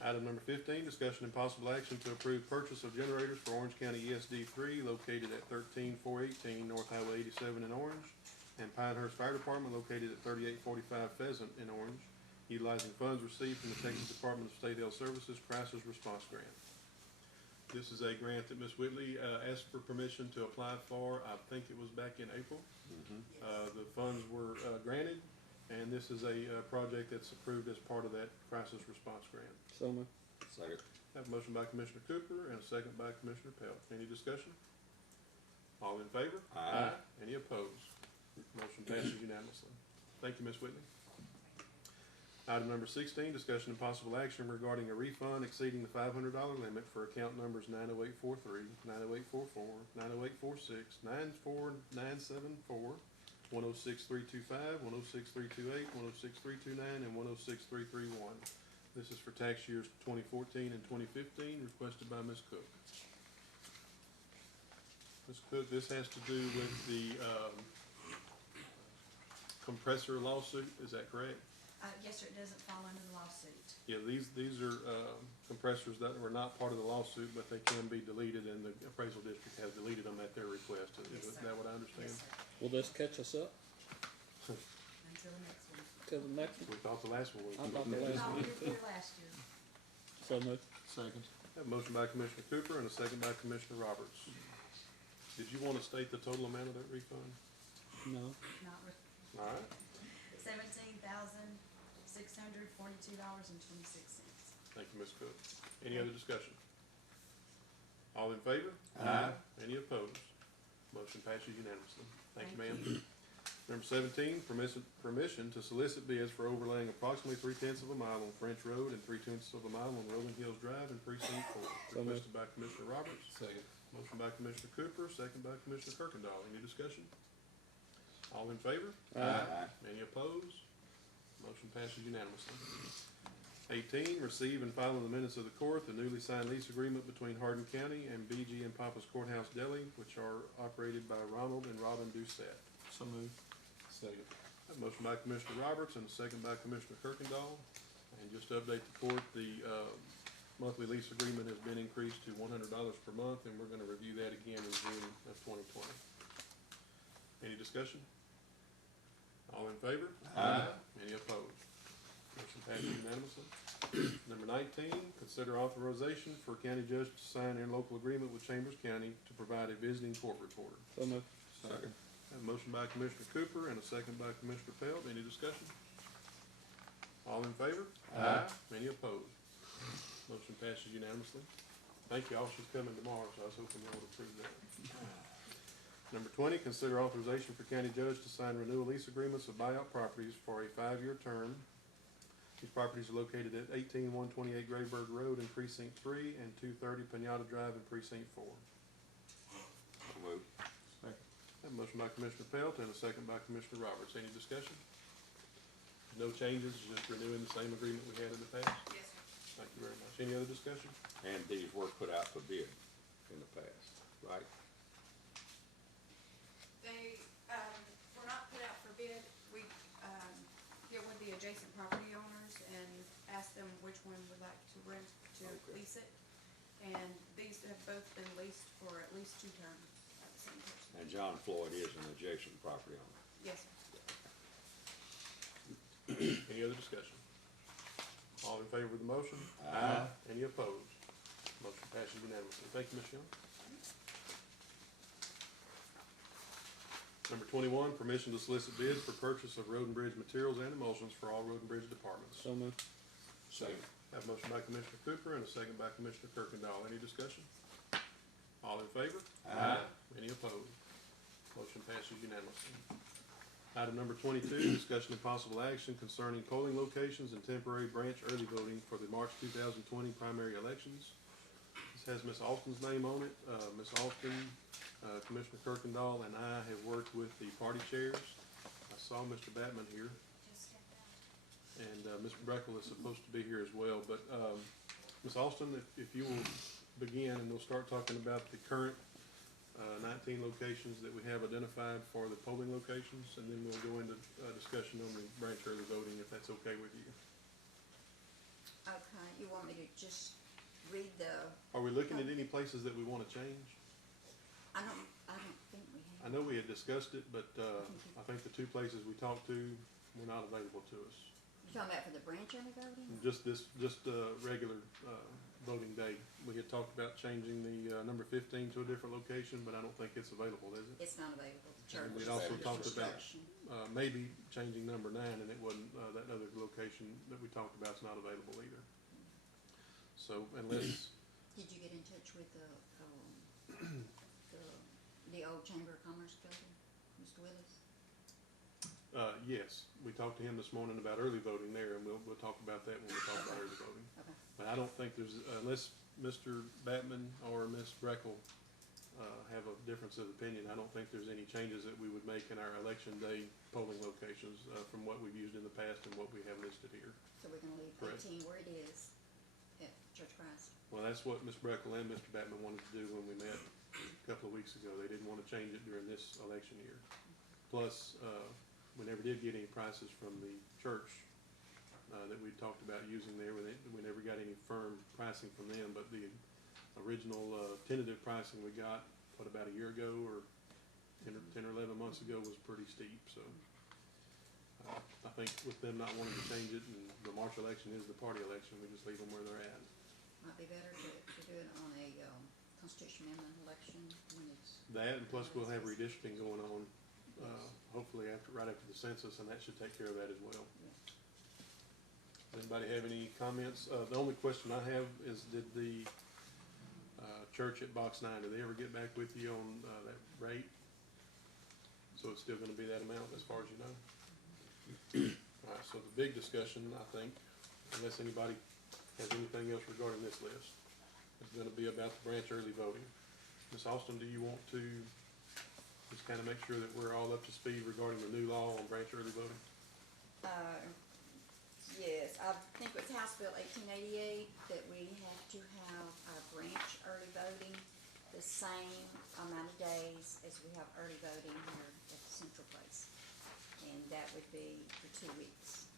Item number 15, discussion and possible action to approve purchase of generators for Orange County ESD 3 located at 13418 North Highway 87 in Orange, and Pinehurst Fire Department located at 3845 Pheasant in Orange, utilizing funds received from the Texas Department of State Health Services Crisis Response Grant. This is a grant that Ms. Whitley asked for permission to apply for. I think it was back in April. The funds were granted, and this is a project that's approved as part of that crisis response grant. So moved. Second. Have a motion by Commissioner Cooper and a second by Commissioner Pelt. Any discussion? All in favor? Aye. Any opposed? Motion passes unanimously. Thank you, Ms. Whitley. Item number 16, discussion and possible action regarding a refund exceeding the $500 limit for account numbers 90843, 90844, 90846, 94974, 106325, 106328, 106329, and 106331. This is for tax years 2014 and 2015, requested by Ms. Cook. Ms. Cook, this has to do with the compressor lawsuit, is that correct? Yes, sir, it doesn't fall under the lawsuit. Yeah, these are compressors that were not part of the lawsuit, but they can be deleted, and the appraisal district has deleted them at their request. Yes, Is sir. that what I understand? Yes, sir. Will this catch us up Until the next one. to the next one? We thought the last one was. I thought the last No, one. we were here last year. So moved. Second. Have a motion by Commissioner Cooper and a second by Commissioner Roberts. Did you want to state the total amount of that refund? No. Not with All right, $17,642.26. thank you, Ms. Cook. Any other discussion? All in favor? Aye. Any opposed? Motion passes unanimously. Thank you, ma'am. Number 17, permission to solicit bids for overlaying approximately 3/10 of a mile on French Road and 3/10 of a mile on Rolling Hills Drive in Precinct 4. So moved. Requested by Commissioner Roberts. Second. Motion by Commissioner Cooper, second by Commissioner Kirkendall. Any discussion? All in favor? Aye. Any opposed? Motion passes unanimously. 18, receive and file in the minutes of the court the newly signed lease agreement between Hardin County and BG and Papa's Courthouse Deli, which are operated by Ronald and Robin Doucette. So moved. Second. A motion by Commissioner Roberts and a second by Commissioner Kirkendall. And just to update the court, the monthly lease agreement has been increased to $100 per month, and we're gonna review that again in June of 2020. Any discussion? All in favor? Aye. Any opposed? Motion passes unanimously. Number 19, consider authorization for county judge to sign interlocal agreement with Chambers County to provide a visiting court reporter. So moved. Second. Have a motion by Commissioner Cooper and a second by Commissioner Pelt. Any discussion? All in favor? Aye. Any opposed? Motion passes unanimously. Thank you all. She's coming tomorrow, so I was hoping you would approve that. Number 20, consider authorization for county judge to sign renewal lease agreements of buyout properties for a 5-year term. These properties are located at 18128 Grayburg Road in Precinct 3 and 230 Pinata Drive in Precinct 4. So moved. Have a motion by Commissioner Pelt and a second by Commissioner Roberts. Any discussion? No changes, just renewing the same agreement we had in the past? Yes, sir. Thank you very much. Any other discussion? And these were put out for bid in the past, right? They, were not put out for bid. We, get with the adjacent property owners and asked them which one would like to rent, to Okay. lease it. And these have both been leased for at least 2 terms at the same person. And John Floyd is an adjacent property owner. Yes, sir. Any other discussion? All in favor of the motion? Aye. Any opposed? Motion passes unanimously. Thank you, Ms. Young. Number 21, permission to solicit bids for purchase of road and bridge materials and emulsions for all road and bridge departments. So moved. Second. Have a motion by Commissioner Cooper and a second by Commissioner Kirkendall. Any discussion? All in favor? Aye. Any opposed? Motion passes unanimously. Item number 22, discussion of possible action concerning polling locations and temporary branch early voting for the March 2020 primary elections. This has Ms. Austin's name on it. Ms. Austin, Commissioner Kirkendall, and I have worked with the party chairs. I saw Mr. Batman here. And Mr. Breckle is supposed to be here as well, but Ms. Austin, if you will begin, and we'll start talking about the current 19 locations that we have identified for the polling locations, and then we'll go into discussion on the branch early voting, if that's okay with you. Okay, you want me to just read the, Are we looking at any places that we want to change? I don't think we have. I know we had discussed it, but I think the two places we talked to were not available to us. You talking about for the branch early voting? Just regular voting day. We had talked about changing the number 15 to a different location, but I don't think it's available, is it? It's not available. The church. And we'd is also under talked about construction. maybe changing number 9, and it wasn't, that other location that we talked about is not available either. So unless, Did you get in touch with the old Chamber of Commerce building, Mr. Willis? yes, we talked to him this morning about early voting there, and we'll talk about that when we talk about early voting. Okay. But I don't think there's, unless Mr. Batman or Ms. Breckle have a difference of opinion, I don't think there's any changes that we would make in our election day polling locations from what we've used in the past and what we have listed here. So we're gonna leave Correct. 18 where it is at Church Christ. Well, that's what Ms. Breckle and Mr. Batman wanted to do when we met a couple of weeks ago. They didn't want to change it during this election year. Plus, we never did get any prices from the church that we talked about using there. We never got any firm pricing from them, but the original tentative pricing we got, about a year ago or 10 or 11 months ago was pretty steep. So I think with them not wanting to change it, and the March election is the party election, we just leave them where they're at. Might be better to do it on a constitution amendment election when it's. That, and plus we'll have redistricting going on, hopefully right after the census, and that should take care of that as well. Anybody have any comments? The only question I have is, did the church at Box 9, did they ever get back with you on that rate? So it's still gonna be that amount as far as you know? Alright, so the big discussion, I think, unless anybody has anything else regarding this list, is gonna be about the branch early voting. Ms. Austin, do you want to just kinda make sure that we're all up to speed regarding the new law on branch early voting? Yes, I think it was House Bill 1888 that we have to have our branch early voting the same amount of days as we have early voting here at the central place. And that would be for 2 weeks.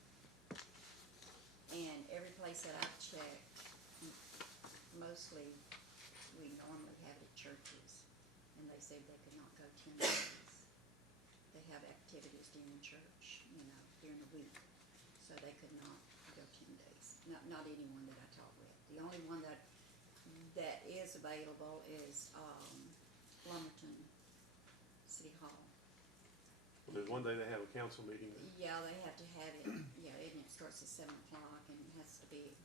And every place that I've checked, mostly we normally have it at churches, and they said they could not go 10 days. They have activities during church, during the week, so they could not go 10 days. Not anyone that I talked with. The only one that is available is Lumberton City Hall. Well, there's one day they have a council meeting. Yeah, they have to have it, and it starts at 7 o'clock, and it has to be,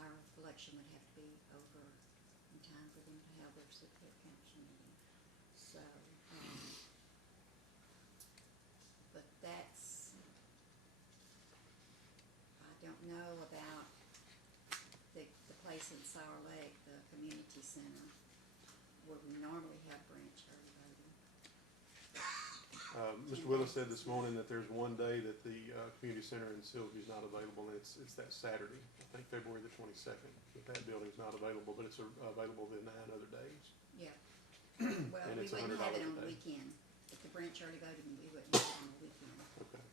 our election would have to be over in time for them to have their city council meeting. So, but that's, I don't know about the place in Sour Lake, the community center, where we normally have branch early voting. Mr. Willis said this morning that there's one day that the community center in Sylvia is not available, and it's that Saturday, I think February the 22nd, that building's not available, but it's available the 9 other days. Yeah. Well, And we it's wouldn't have it on $100 a the day. weekend. If the branch early voting, we wouldn't have it on the weekend. Okay.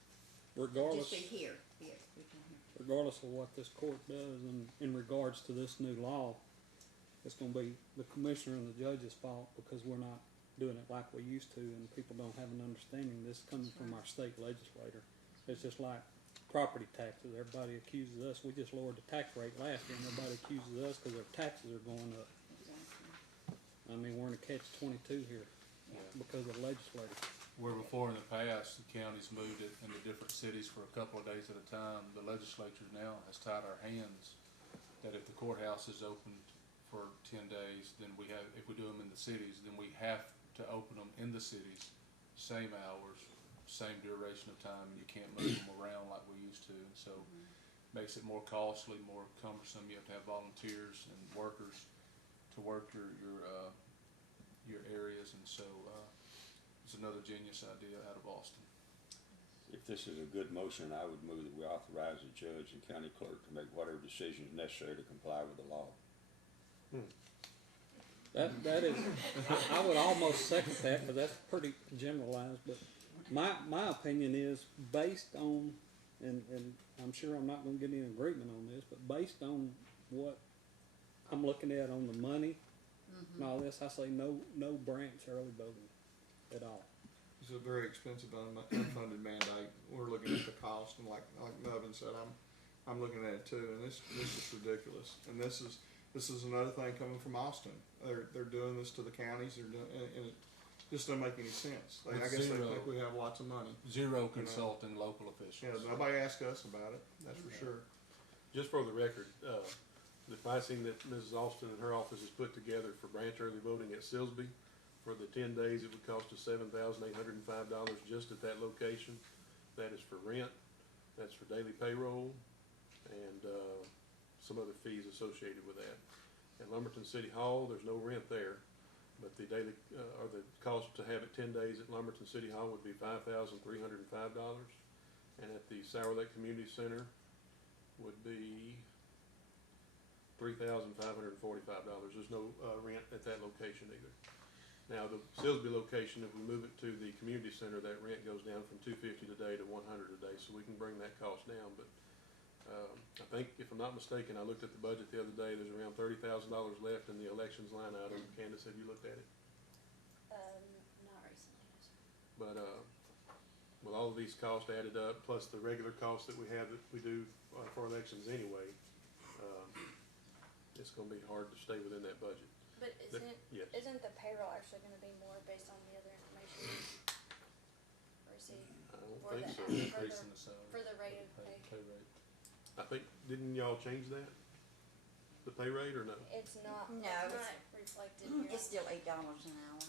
Regardless, Just be here, we can hear. regardless of what this court does in regards to this new law, it's gonna be the commissioner and the judge's fault because we're not doing it like we used to, and people don't have an understanding. This coming from our state legislator. It's just like property taxes. Everybody accuses us, we just lowered the tax rate last year, and everybody accuses us because our taxes are going up. I mean, we're in a catch-22 here because of the legislature. Where before in the past, the counties moved it into different cities for a couple of days at a time, the legislature now has tied our hands that if the courthouse is open for 10 days, then we have, if we do them in the cities, then we have to open them in the cities, same hours, same duration of time, and you can't move them around like we used to, and so makes it more costly, more cumbersome. You have to have volunteers and workers to work your areas, and so it's another genius idea out of Austin. If this is a good motion, I would move that we authorize the judge and county clerk to make whatever decisions necessary to comply with the law. That is, I would almost second that, but that's pretty generalized, but my opinion is based on, and I'm sure I'm not gonna get any agreement on this, but based on what I'm looking at on the money and all this, I say no branch early voting at all. It's a very expensive unfunded mandate. We're looking at the cost, and like Melvin said, I'm looking at it too, and this is ridiculous. And this is another thing coming from Austin. They're doing this to the counties. They're doing, and it just doesn't make any sense. I guess they think we have lots of money. Zero consulting local officials. Yeah, nobody asked us about it. That's for sure. Just for the record, the pricing that Mrs. Austin and her office has put together for branch early voting at Silsbee, for the 10 days, it would cost us $7,805 just at that location. That is for rent, that's for daily payroll, and some other fees associated with that. At Lumberton City Hall, there's no rent there, but the daily, or the cost to have it 10 days at Lumberton City Hall would be $5,305. And at the Sour Lake Community Center would be $3,545. There's no rent at that location either. Now, the Silsbee location, if we move it to the community center, that rent goes down from $250 today to $100 a day, so we can bring that cost down. But I think, if I'm not mistaken, I looked at the budget the other day. There's around $30,000 left in the elections line item. Candace, have you looked at it? Not recently, no, sir. But with all of these costs added up, plus the regular costs that we have that we do for elections anyway, it's going to be hard to stay within that budget. But Yes. isn't the payroll actually gonna be more based on the other information we receive? I don't For think the- so. Increase in the salary. For the rate of pay? Pay rate. I think, didn't y'all change that? The pay rate or no? It's not, No, it's it's- not reflected here. It's still $8 an hour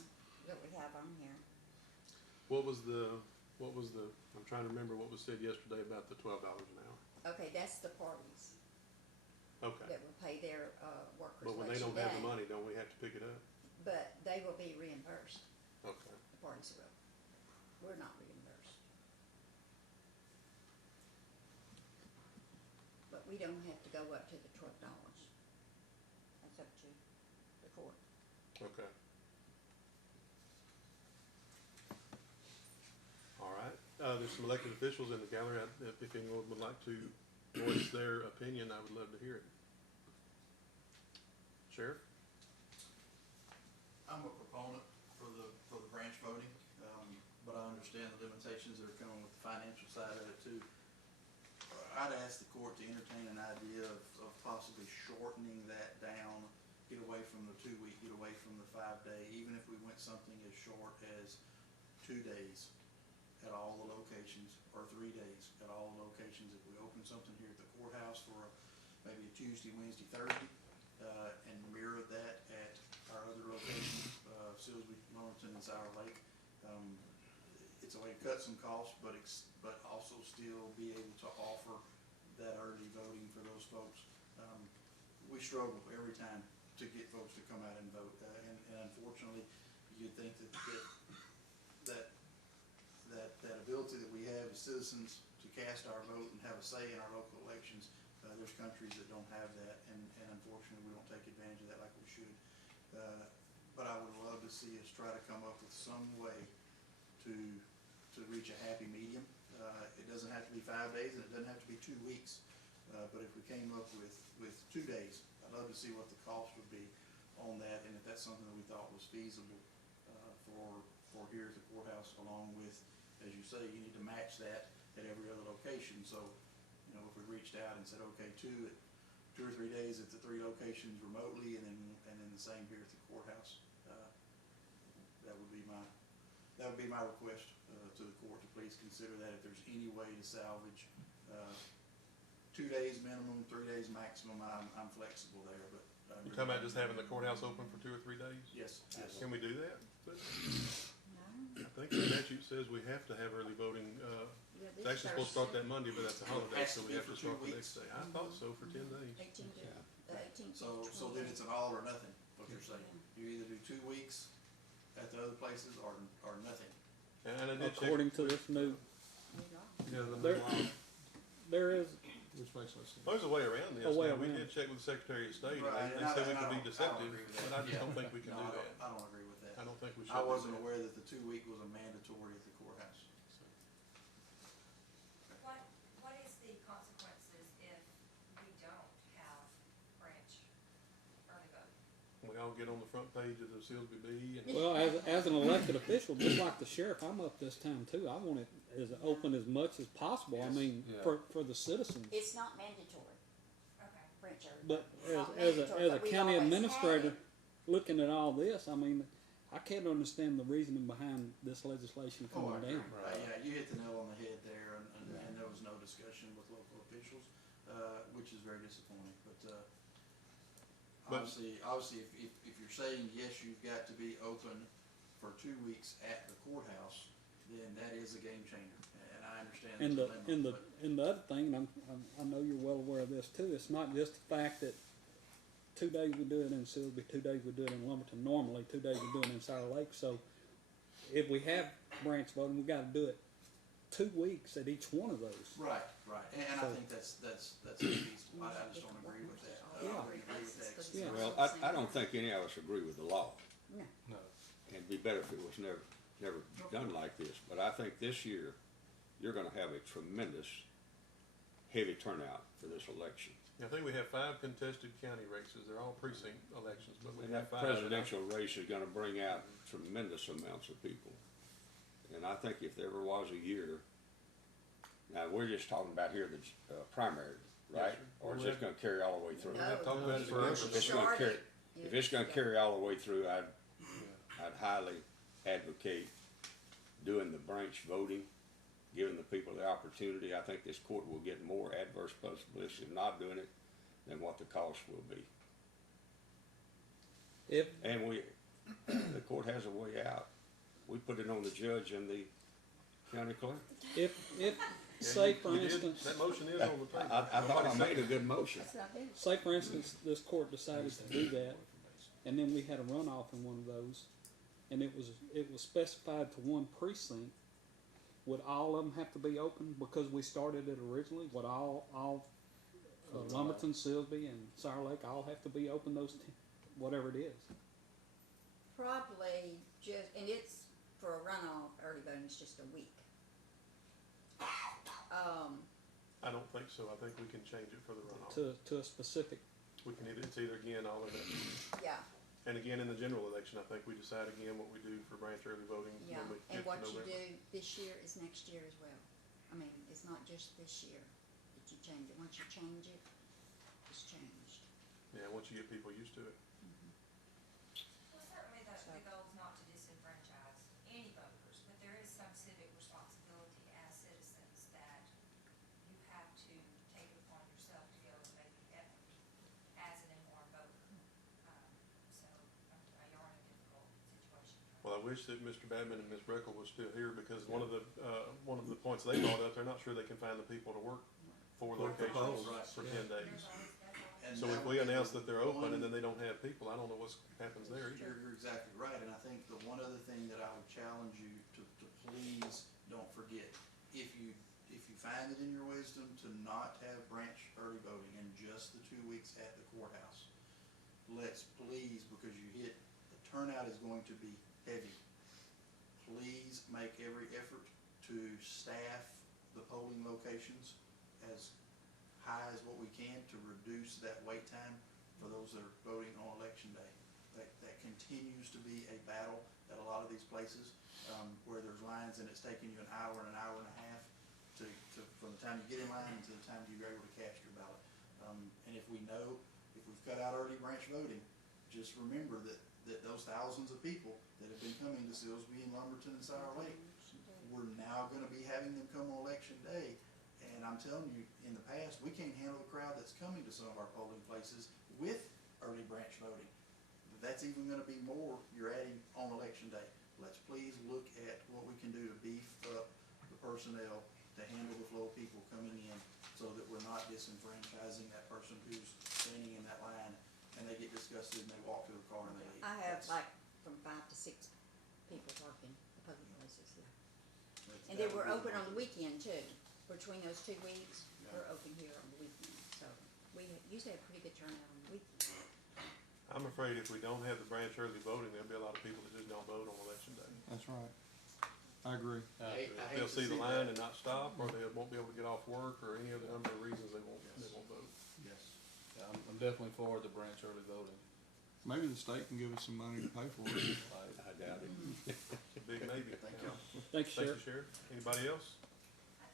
that we have on here. What was the, I'm trying to remember what was said yesterday about the $12 an hour. Okay, that's the parties Okay. that will pay their workers But when they election don't have the day. money, don't we have to pick it up? But they will be reimbursed, Okay. the parties will. We're not reimbursed. But we don't have to go up to the $12. That's up to the court. Okay. All right. There's some elected officials in the gallery. If anyone would like to voice their opinion, I would love to hear it. Sheriff? I'm a proponent for the branch voting, but I understand the limitations that are coming with the financial side of it too. I'd ask the court to entertain an idea of possibly shortening that down, get away from the 2 week, get away from the 5 day, even if we went something as short as 2 days at all the locations, or 3 days at all the locations. If we open something here at the courthouse for maybe a Tuesday, Wednesday, Thursday, and mirror that at our other locations, Silsbee, Lumberton, and Sour Lake. It's a way to cut some costs, but also still be able to offer that early voting for those folks. We struggle every time to get folks to come out and vote, and unfortunately, you'd think that ability that we have as citizens to cast our vote and have a say in our local elections, there's countries that don't have that, and unfortunately we don't take advantage of that like we should. But I would love to see us try to come up with some way to reach a happy medium. It doesn't have to be 5 days, and it doesn't have to be 2 weeks. But if we came up with 2 days, I'd love to see what the cost would be on that, and if that's something that we thought was feasible for here at the courthouse, along with, as you say, you need to match that at every other location. So reached out and said, okay, 2 or 3 days at the 3 locations remotely, and then the same here at the courthouse. That would be my request to the court, to please consider that if there's any way to salvage 2 days minimum, 3 days maximum. I'm flexible there, but. You talking about just having the courthouse open for 2 or 3 days? Yes, yes. Can we do that? I think the statute says we have to have early voting, it's actually supposed to start that Monday, but that's a holiday, so we have to start the next day. I thought so for 10 days. So then it's an all or nothing, what you're saying. You either do 2 weeks at the other places or nothing. And I did check. According to this new, Yeah, the there, there is, which makes no sense. Well, there's a way around this. A way Now, we around did check with the Secretary of State, Right, and and they said we I could be don't deceptive, agree with that. but I just Yeah. don't think we can No, do that. I don't agree with that. I don't think we should. I do wasn't that. aware that the 2 week was a mandatory at the courthouse. What is the consequences if we don't have branch early vote? We all get on the front page of the Silsby Bee and. well, as an elected official, just like the sheriff, I'm up this time too. I want it as open as much as possible. I mean, Yeah. for the citizens. It's not mandatory, Okay. French early But voting. It's not as mandatory, a but we've county always had administrator, it. looking at all this, I mean, I can't understand the reasoning behind this legislation Oh, I coming agree. down. Yeah, you hit the nail on the head there, and there was no discussion with local officials, which is very disappointing, but obviously, if you're saying, yes, you've got to be open for 2 weeks at the courthouse, then that is a game changer, and I understand And the the, dilemma. and the, but- and the other thing, and I know you're well aware of this too, it's not just the fact that 2 days we do it in Silsby, 2 days we do it in Lumberton, normally 2 days we do it in Sour Lake, so if we have branch voting, we gotta do it 2 weeks at each one of those. Right, and I So- think that's feasible. I just don't agree with that. I Yeah. don't agree with that. Yeah. Well, I don't think any of us agree with the law. No. And it'd be better if it was never done like this. But I think this year, you're gonna have a tremendous heavy turnout for this election. I think we have 5 contested county races. They're all precinct elections, but we And have that 5. presidential race is gonna bring out tremendous amounts of people. And I think if there ever was a year, now, we're just talking about here the primary, right? sir. Or is this gonna carry all the way through? We'll have to talk about it If forever. it's gonna carry, if it's gonna carry all the way through, I'd highly advocate doing the branch voting, giving the people the opportunity. I think this court will get more adverse publicity of not doing it than what the cost will be. And the court has a way out. We put it on the judge and the county clerk. If, say for You did. instance, That motion is on the table. I thought I made a good motion. say for instance, this court decided to do that, and then we had a runoff in one of those, and it was specified to one precinct, would all of them have to be open because we started it originally? Would all Lumberton, Silsby, and Sour Lake all have to be open whatever it is? Probably just, and it's for a runoff, early voting is just a week. I don't think so. I think we can change it for the runoff. To a specific, It's either again, all of it. Yeah, And again, in the general election, I think we decide again what we do for branch early voting yeah, when we and get to what you November. do this year is next year as well. I mean, it's not just this year that you change it. Once you change it, it's changed. Yeah, once you get people used to it. Well, certainly the goal is not to disenfranchise any voters, but there is some civic responsibility as citizens that you have to take it upon yourself to go and make the effort as an informed voter. So you're in a difficult situation. Well, I wish that Mr. Badman and Ms. Breckle was still here because one of the points they brought up, they're not sure they can find the people to work 4 locations for 10 days. And So that if would we be announce that they're open and one- then they don't have people, I don't know what happens there either. You're exactly right, and I think the one other thing that I would challenge you to please don't forget, if you find it in your wisdom to not have branch early voting and just the 2 weeks at the courthouse, let's please, because the turnout is going to be heavy, please make every effort to staff the polling locations as high as what we can to reduce that wait time for those that are voting on election day. That continues to be a battle at a lot of these places, where there's lines and it's taking you an hour and a half from the time you get in line until the time you're able to cast your we know, if we've cut out early branch voting, just remember that those thousands of people that have been coming to Silsbee and Lumberton and Sour Lake, we're now gonna be having them come on election day. And I'm telling you, in the past, we can't handle the crowd that's coming to some of our polling places with early branch voting. That's even gonna be more you're adding on election day. Let's please look at what we can do to beef up the personnel to handle the flow of people coming in, so that we're not disenfranchising that person who's standing in that line and they get disgusted and they walk to the car and they leave. I have That's- like from 5 to 6 people working the public places, yeah. that's- And then that we're would be open on one. the weekend too. Between those 2 weeks, Yeah. we're open here on the weekend, so we usually have pretty good turnout on the weekend. I'm afraid if we don't have the branch early voting, there'll be a lot of people that just don't vote on election day. That's right. I agree. I hate They'll to see the see line that. and not stop, or they won't be able to get off work, or any other number of reasons they won't vote. Yes. Yeah, I'm definitely for the branch early voting. Maybe the state can give us some money to pay for it. I doubt it. It's a big maybe. Thank you. Thanks, Thank you, Sheriff. Sheriff. Anybody else?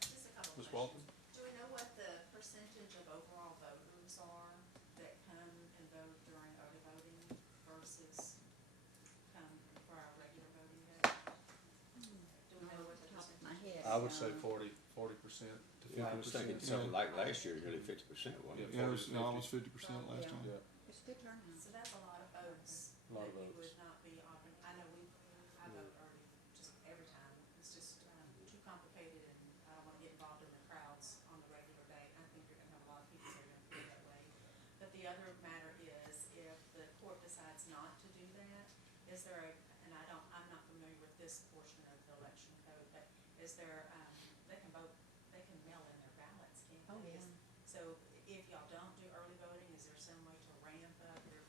Just a couple Ms. of Walton? questions. Do we know what the percentage of overall voters are that come and vote during early voting versus come for our regular voting day? Do we know what the Top of my percentage head. is? I would say Um, 40% to 50%. Yeah, I was thinking something like last year, nearly 50%, wasn't it? Yeah, it was 40 to 50. almost 50% last Yeah. time. Yeah, It's a good turnout. So that's a lot of votes A lot that of you votes. would not be offering. I know I vote early just every time. It's just too complicated and I don't wanna get involved in the crowds on the regular day. I think you're gonna have a lot of people that are gonna feel that way. But the other matter is, if the court decides not to do that, is there and I'm not familiar with this portion of the election code, but is there, they can vote, they can mail in their ballots, can't Oh, they? yeah. So if y'all don't do early voting, is there some way to ramp up your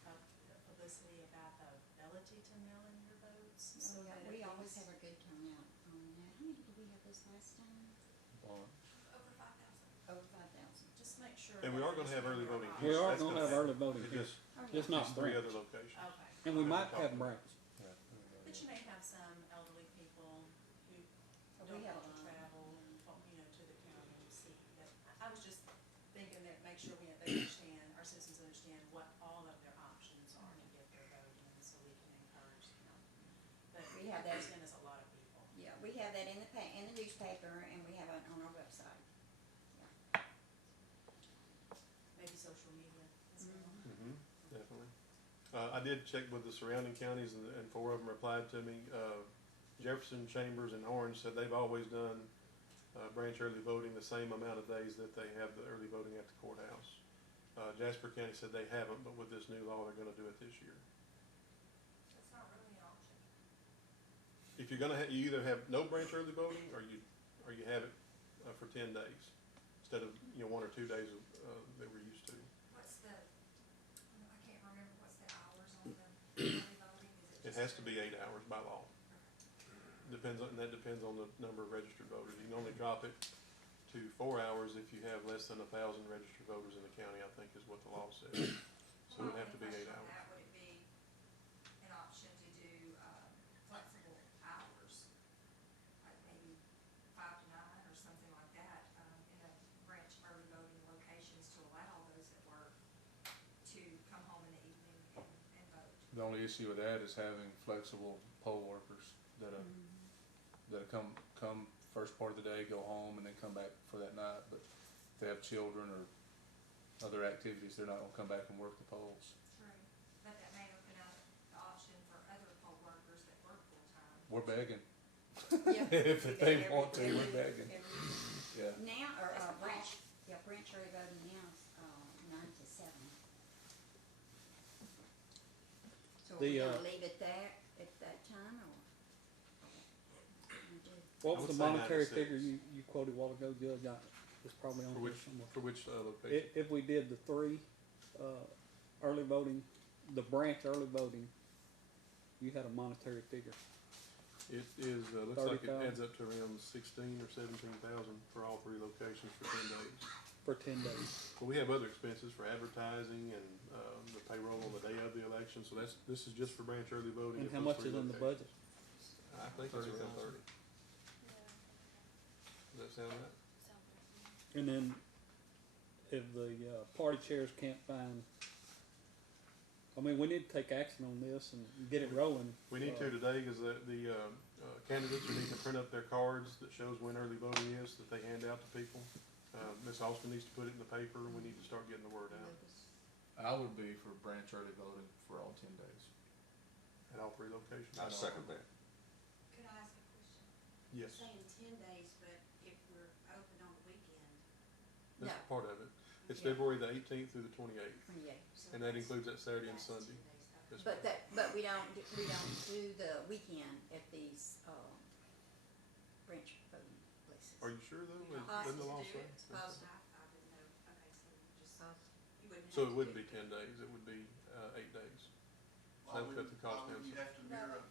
publicity about the ability to mail in your votes? So Yeah, that we at always least- have a good turnout on that. How many did we have this last time? Barn. Over 5,000. Over 5,000. Just make sure. And we that are gonna have early voting We here. are That's gonna have early voting It here, just, Oh, just yeah. not it's 3 branch. other locations. Okay. And we might have branch. Yeah. But you may have some elderly people who Oh, don't we have want to a lot. travel, to the county and see. But I was just thinking that make sure they understand, our citizens understand what all of their options are to get their vote in, so we can encourage them. But We have that. 50% is a lot of people. Yeah, we have that in the newspaper and we have it on our website. Maybe social media as well. Mm-hmm, definitely. I did check with the surrounding counties and 4 of them replied to me. Jefferson, Chambers, and Orange said they've always done branch early voting the same amount of days that they have the early voting at the courthouse. Jasper County said they haven't, but with this new law, they're gonna do it this year. That's not really an option. If you're gonna you either have no branch early voting or you have it for 10 days instead of 1 or 2 days that we're used to. What's the, I can't remember, what's the hours on the early voting? Is It has to be 8 hours by law. That depends on the number of registered voters. You can only drop it to 4 hours if you have less than 1,000 registered voters in the county, I think is what the law says. So it would have to be 8 hours. Would it be an option to do, flexible hours? Like maybe 5 to 9 or something like that, in a branch early voting locations to allow those that work to come home in the evening and vote? The only issue with that is having flexible poll workers that come first part of the day, go home, and then come back for that night. But if they have children or other activities, they're not gonna come back and work the polls. True, but that may open up the option for other poll workers that work full-time. We're begging. Yeah. If We they beg want to, every- we're begging. Yeah. Now, or, That's the branch, cost. yeah, branch early voting now is, 9 to 7. So are we The, gonna leave it there at that time, or? What I was would the say 9 to monetary 6. figure you quoted a while ago, Judge? It's probably on For here somewhere. which location? If we did the 3, early voting, the branch early voting, you had a monetary figure. It is, looks like it 30,000. adds up to around 16 or 17,000 for all 3 locations for 10 days. For 10 days. But we have other expenses for advertising and the payroll on the day of the election, so this is just for branch early voting. And at how those much 3 is in the locations. budget? I think it's around 30,000. 30. Does that sound right? And then if the, party chairs can't find, I mean, we need to take action on this and get it rolling. We need to today, because the candidates will need to print up their cards that shows when early voting is, that they hand out to people. Ms. Austin needs to put it in the paper, and we need to start getting the word out I would be for branch early voting for all 10 days. at all three locations. I second that. Could I ask a question? Yes, Saying 10 days, but if we're open on the weekend, No. that's part of it. It's Yeah. February the 18th through the 28th, 28. so and that that's- includes that Saturday and that's Sunday. 10 days, okay. Yes, But ma'am. but we don't do the weekend at these, branch voting places. Are you sure though? You don't Doesn't have the to law do say? it? I didn't know. Okay, so just, you wouldn't have So to it wouldn't do be 10 days, it would be 8 days. Why That would cut would, the cost why down. would you have to mirror?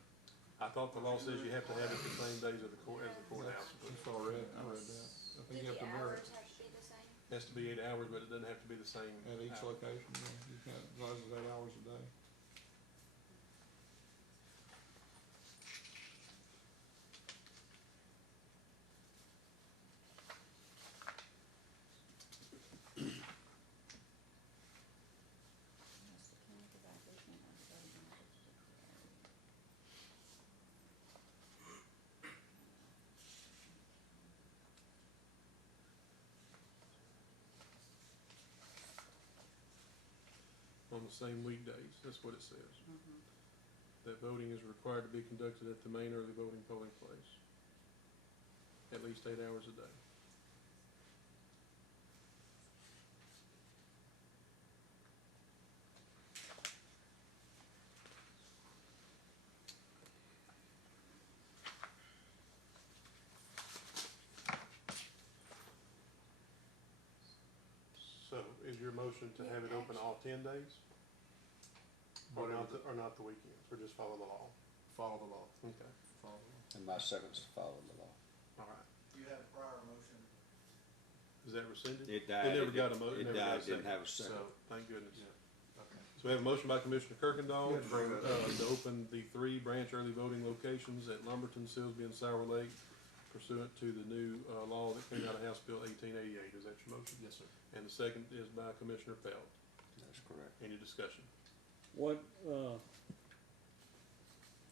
I thought the law says you have to have it the same days as the courthouse, but That's what I read that. I think Do you have the to mirror hours it have to be the same? it has to be 8 hours, but it doesn't have to be the same. at each hour. location, yeah, you can't, as long as it's 8 hours a day. Unless the county provides weekend early voting in a particular area. On the same weekdays, that's what it says. Mhm. That voting is required to be conducted at the main early voting polling place. At least 8 hours a day. So is your motion to have it open all 10 days? Or Whatever not the weekends, or just follow the law? Follow the law. Okay, Follow the law. And my second's to follow the law. all right. You had a prior motion. Is that rescinded? It died. never got a mo- It never got a died, didn't second. have a second. So, thank goodness. Okay. So we have a motion by Commissioner Kirkendall You have to bring that up. to open the 3 branch early voting locations at Lumberton, Silsby, and Sour Lake pursuant to the new law that came out of House Bill 1888. Is that your motion? Yes, sir. And the second is by Commissioner Pelt. That's correct. Any discussion? What,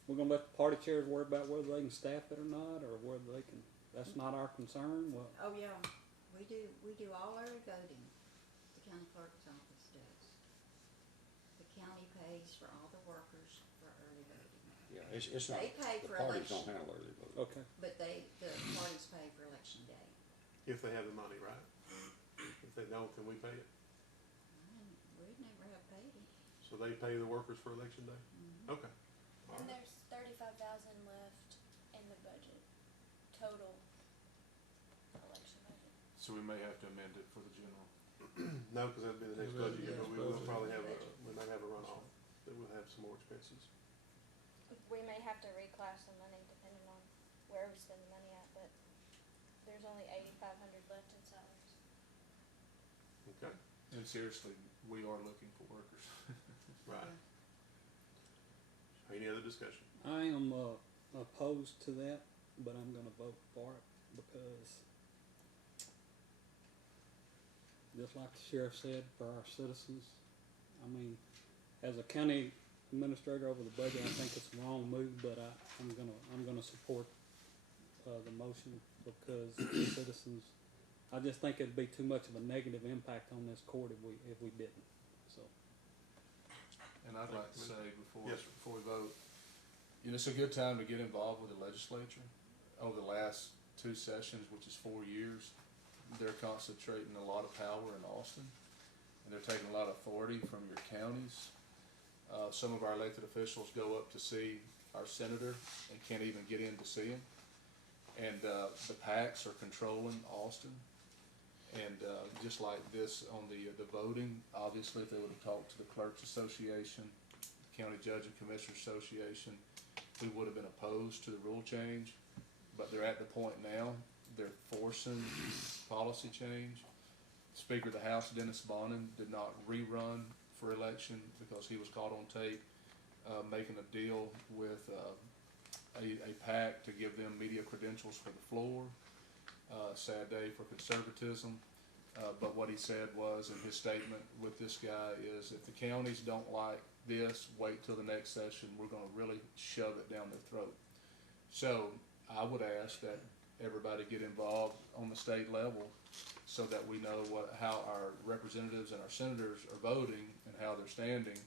we're gonna let the party chairs worry about whether they can staff it or not, or whether they can, that's not our concern, well, Oh, yeah, we do all early voting, the county clerk's office does. The county pays for all the workers for early voting, Yeah, it's not, They pay the for parties election. don't handle early voting. okay. but the parties pay for election day. If they have the money, right? If they don't, then we pay it. We'd never have paid it. So they pay the workers for election day? Mhm. Okay. All And right. there's 35,000 left in the budget, total election budget. So we may have to amend it for the general. No, because that'd be the next That'd budget be year, the but we next will budget. probably have we may have a runoff, that we'll have some more expenses. We may have to reclass some money depending on where we spend the money at, but there's only 8,500 left in salaries. Okay? And seriously, we are looking for workers. Right. Any other discussion? I am, opposed to that, but I'm gonna vote for it because just like the sheriff said, for our citizens, I mean, as a county administrator over the budget, I think it's the wrong move, but I'm gonna support, the motion because the citizens, I just think it'd be too much of a negative impact on this court if we didn't, so. And I'd like to say before, Yes, sir. before we vote, you know, it's a good time to get involved with the legislature. Over the last 2 sessions, which is 4 years, they're concentrating a lot of power in Austin, and they're taking a lot of authority from your counties. Some of our elected officials go up to see our senator and can't even get in to see him. And the PACs are controlling Austin. And just like this on the voting, obviously if they would have talked to the Clerks Association, County Judge and Commissioner Association, we would have been opposed to the rule change. But they're at the point now, they're forcing policy change. Speaker of the House, Dennis Bonnen, did not rerun for election because he was caught on tape making a deal with a PAC to give them media credentials for the floor. Sad day for conservatism. But what he said was, in his statement with this guy, is if the counties don't like this, wait till the next session, we're gonna really shove it down their throat. So I would ask that everybody get involved on the state level so that we know how our representatives and our senators are voting and how they're standing,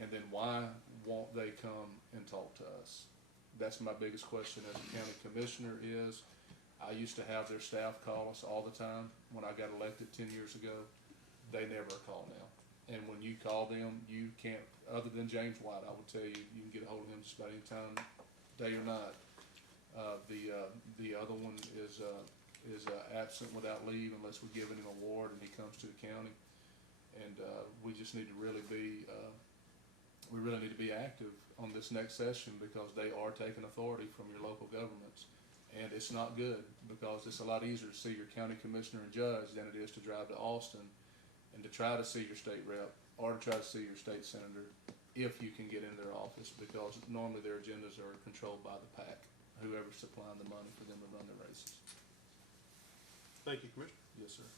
and then why won't they come and talk to us? That's my biggest question as a county commissioner is, I used to have their staff call us all the time when I got elected 10 years ago. They never call now. And when you call them, you can't, other than James White, I would tell you, you can get a hold of him just about any time, day or night. The other one is absent without leave unless we're giving him a award and he comes to the county. And we just need to really be active on this next session because they are taking authority from your local governments. And it's not good because it's a lot easier to see your county commissioner and judge than it is to drive to Austin and to try to see your state rep or to try to see your state senator if you can get in their office, because normally their agendas are controlled by the PAC, whoever's supplying the money for them to run their races. Thank you, Commissioner. Yes, sir.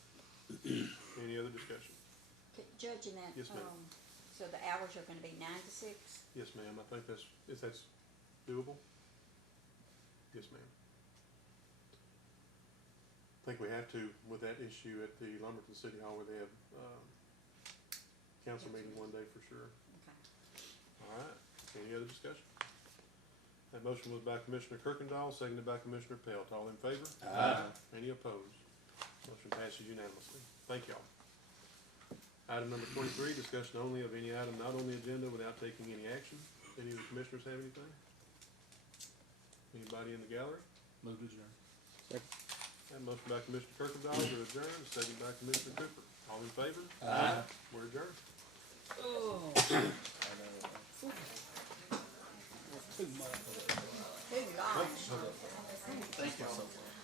Any other discussion? Judging that, Yes, ma'am. so the hours are gonna be 9 to 6? Yes, ma'am. I think that's doable. Yes, ma'am. I think we have to, with that issue at the Lumberton City Hall where they have, council meeting one day for sure. Okay. All right. Any other discussion? That motion was by Commissioner Kirkendall, seconded by Commissioner Pelt. All in favor? Aye. Any opposed? Motion passes unanimously. Thank y'all. Item number 23, discussion only of any item not on the agenda without taking any action. Any of the commissioners have anything? Anybody in the gallery? Move to adjourn. That motion by Commissioner Kirkendall to adjourn, seconded by Commissioner Cooper. All in favor? Aye. We're adjourned. Oh. Too much. Too long. Thank you.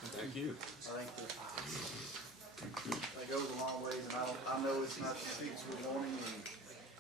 Thank you. I think that goes a long ways, and I know it's not the speech we're wanting, and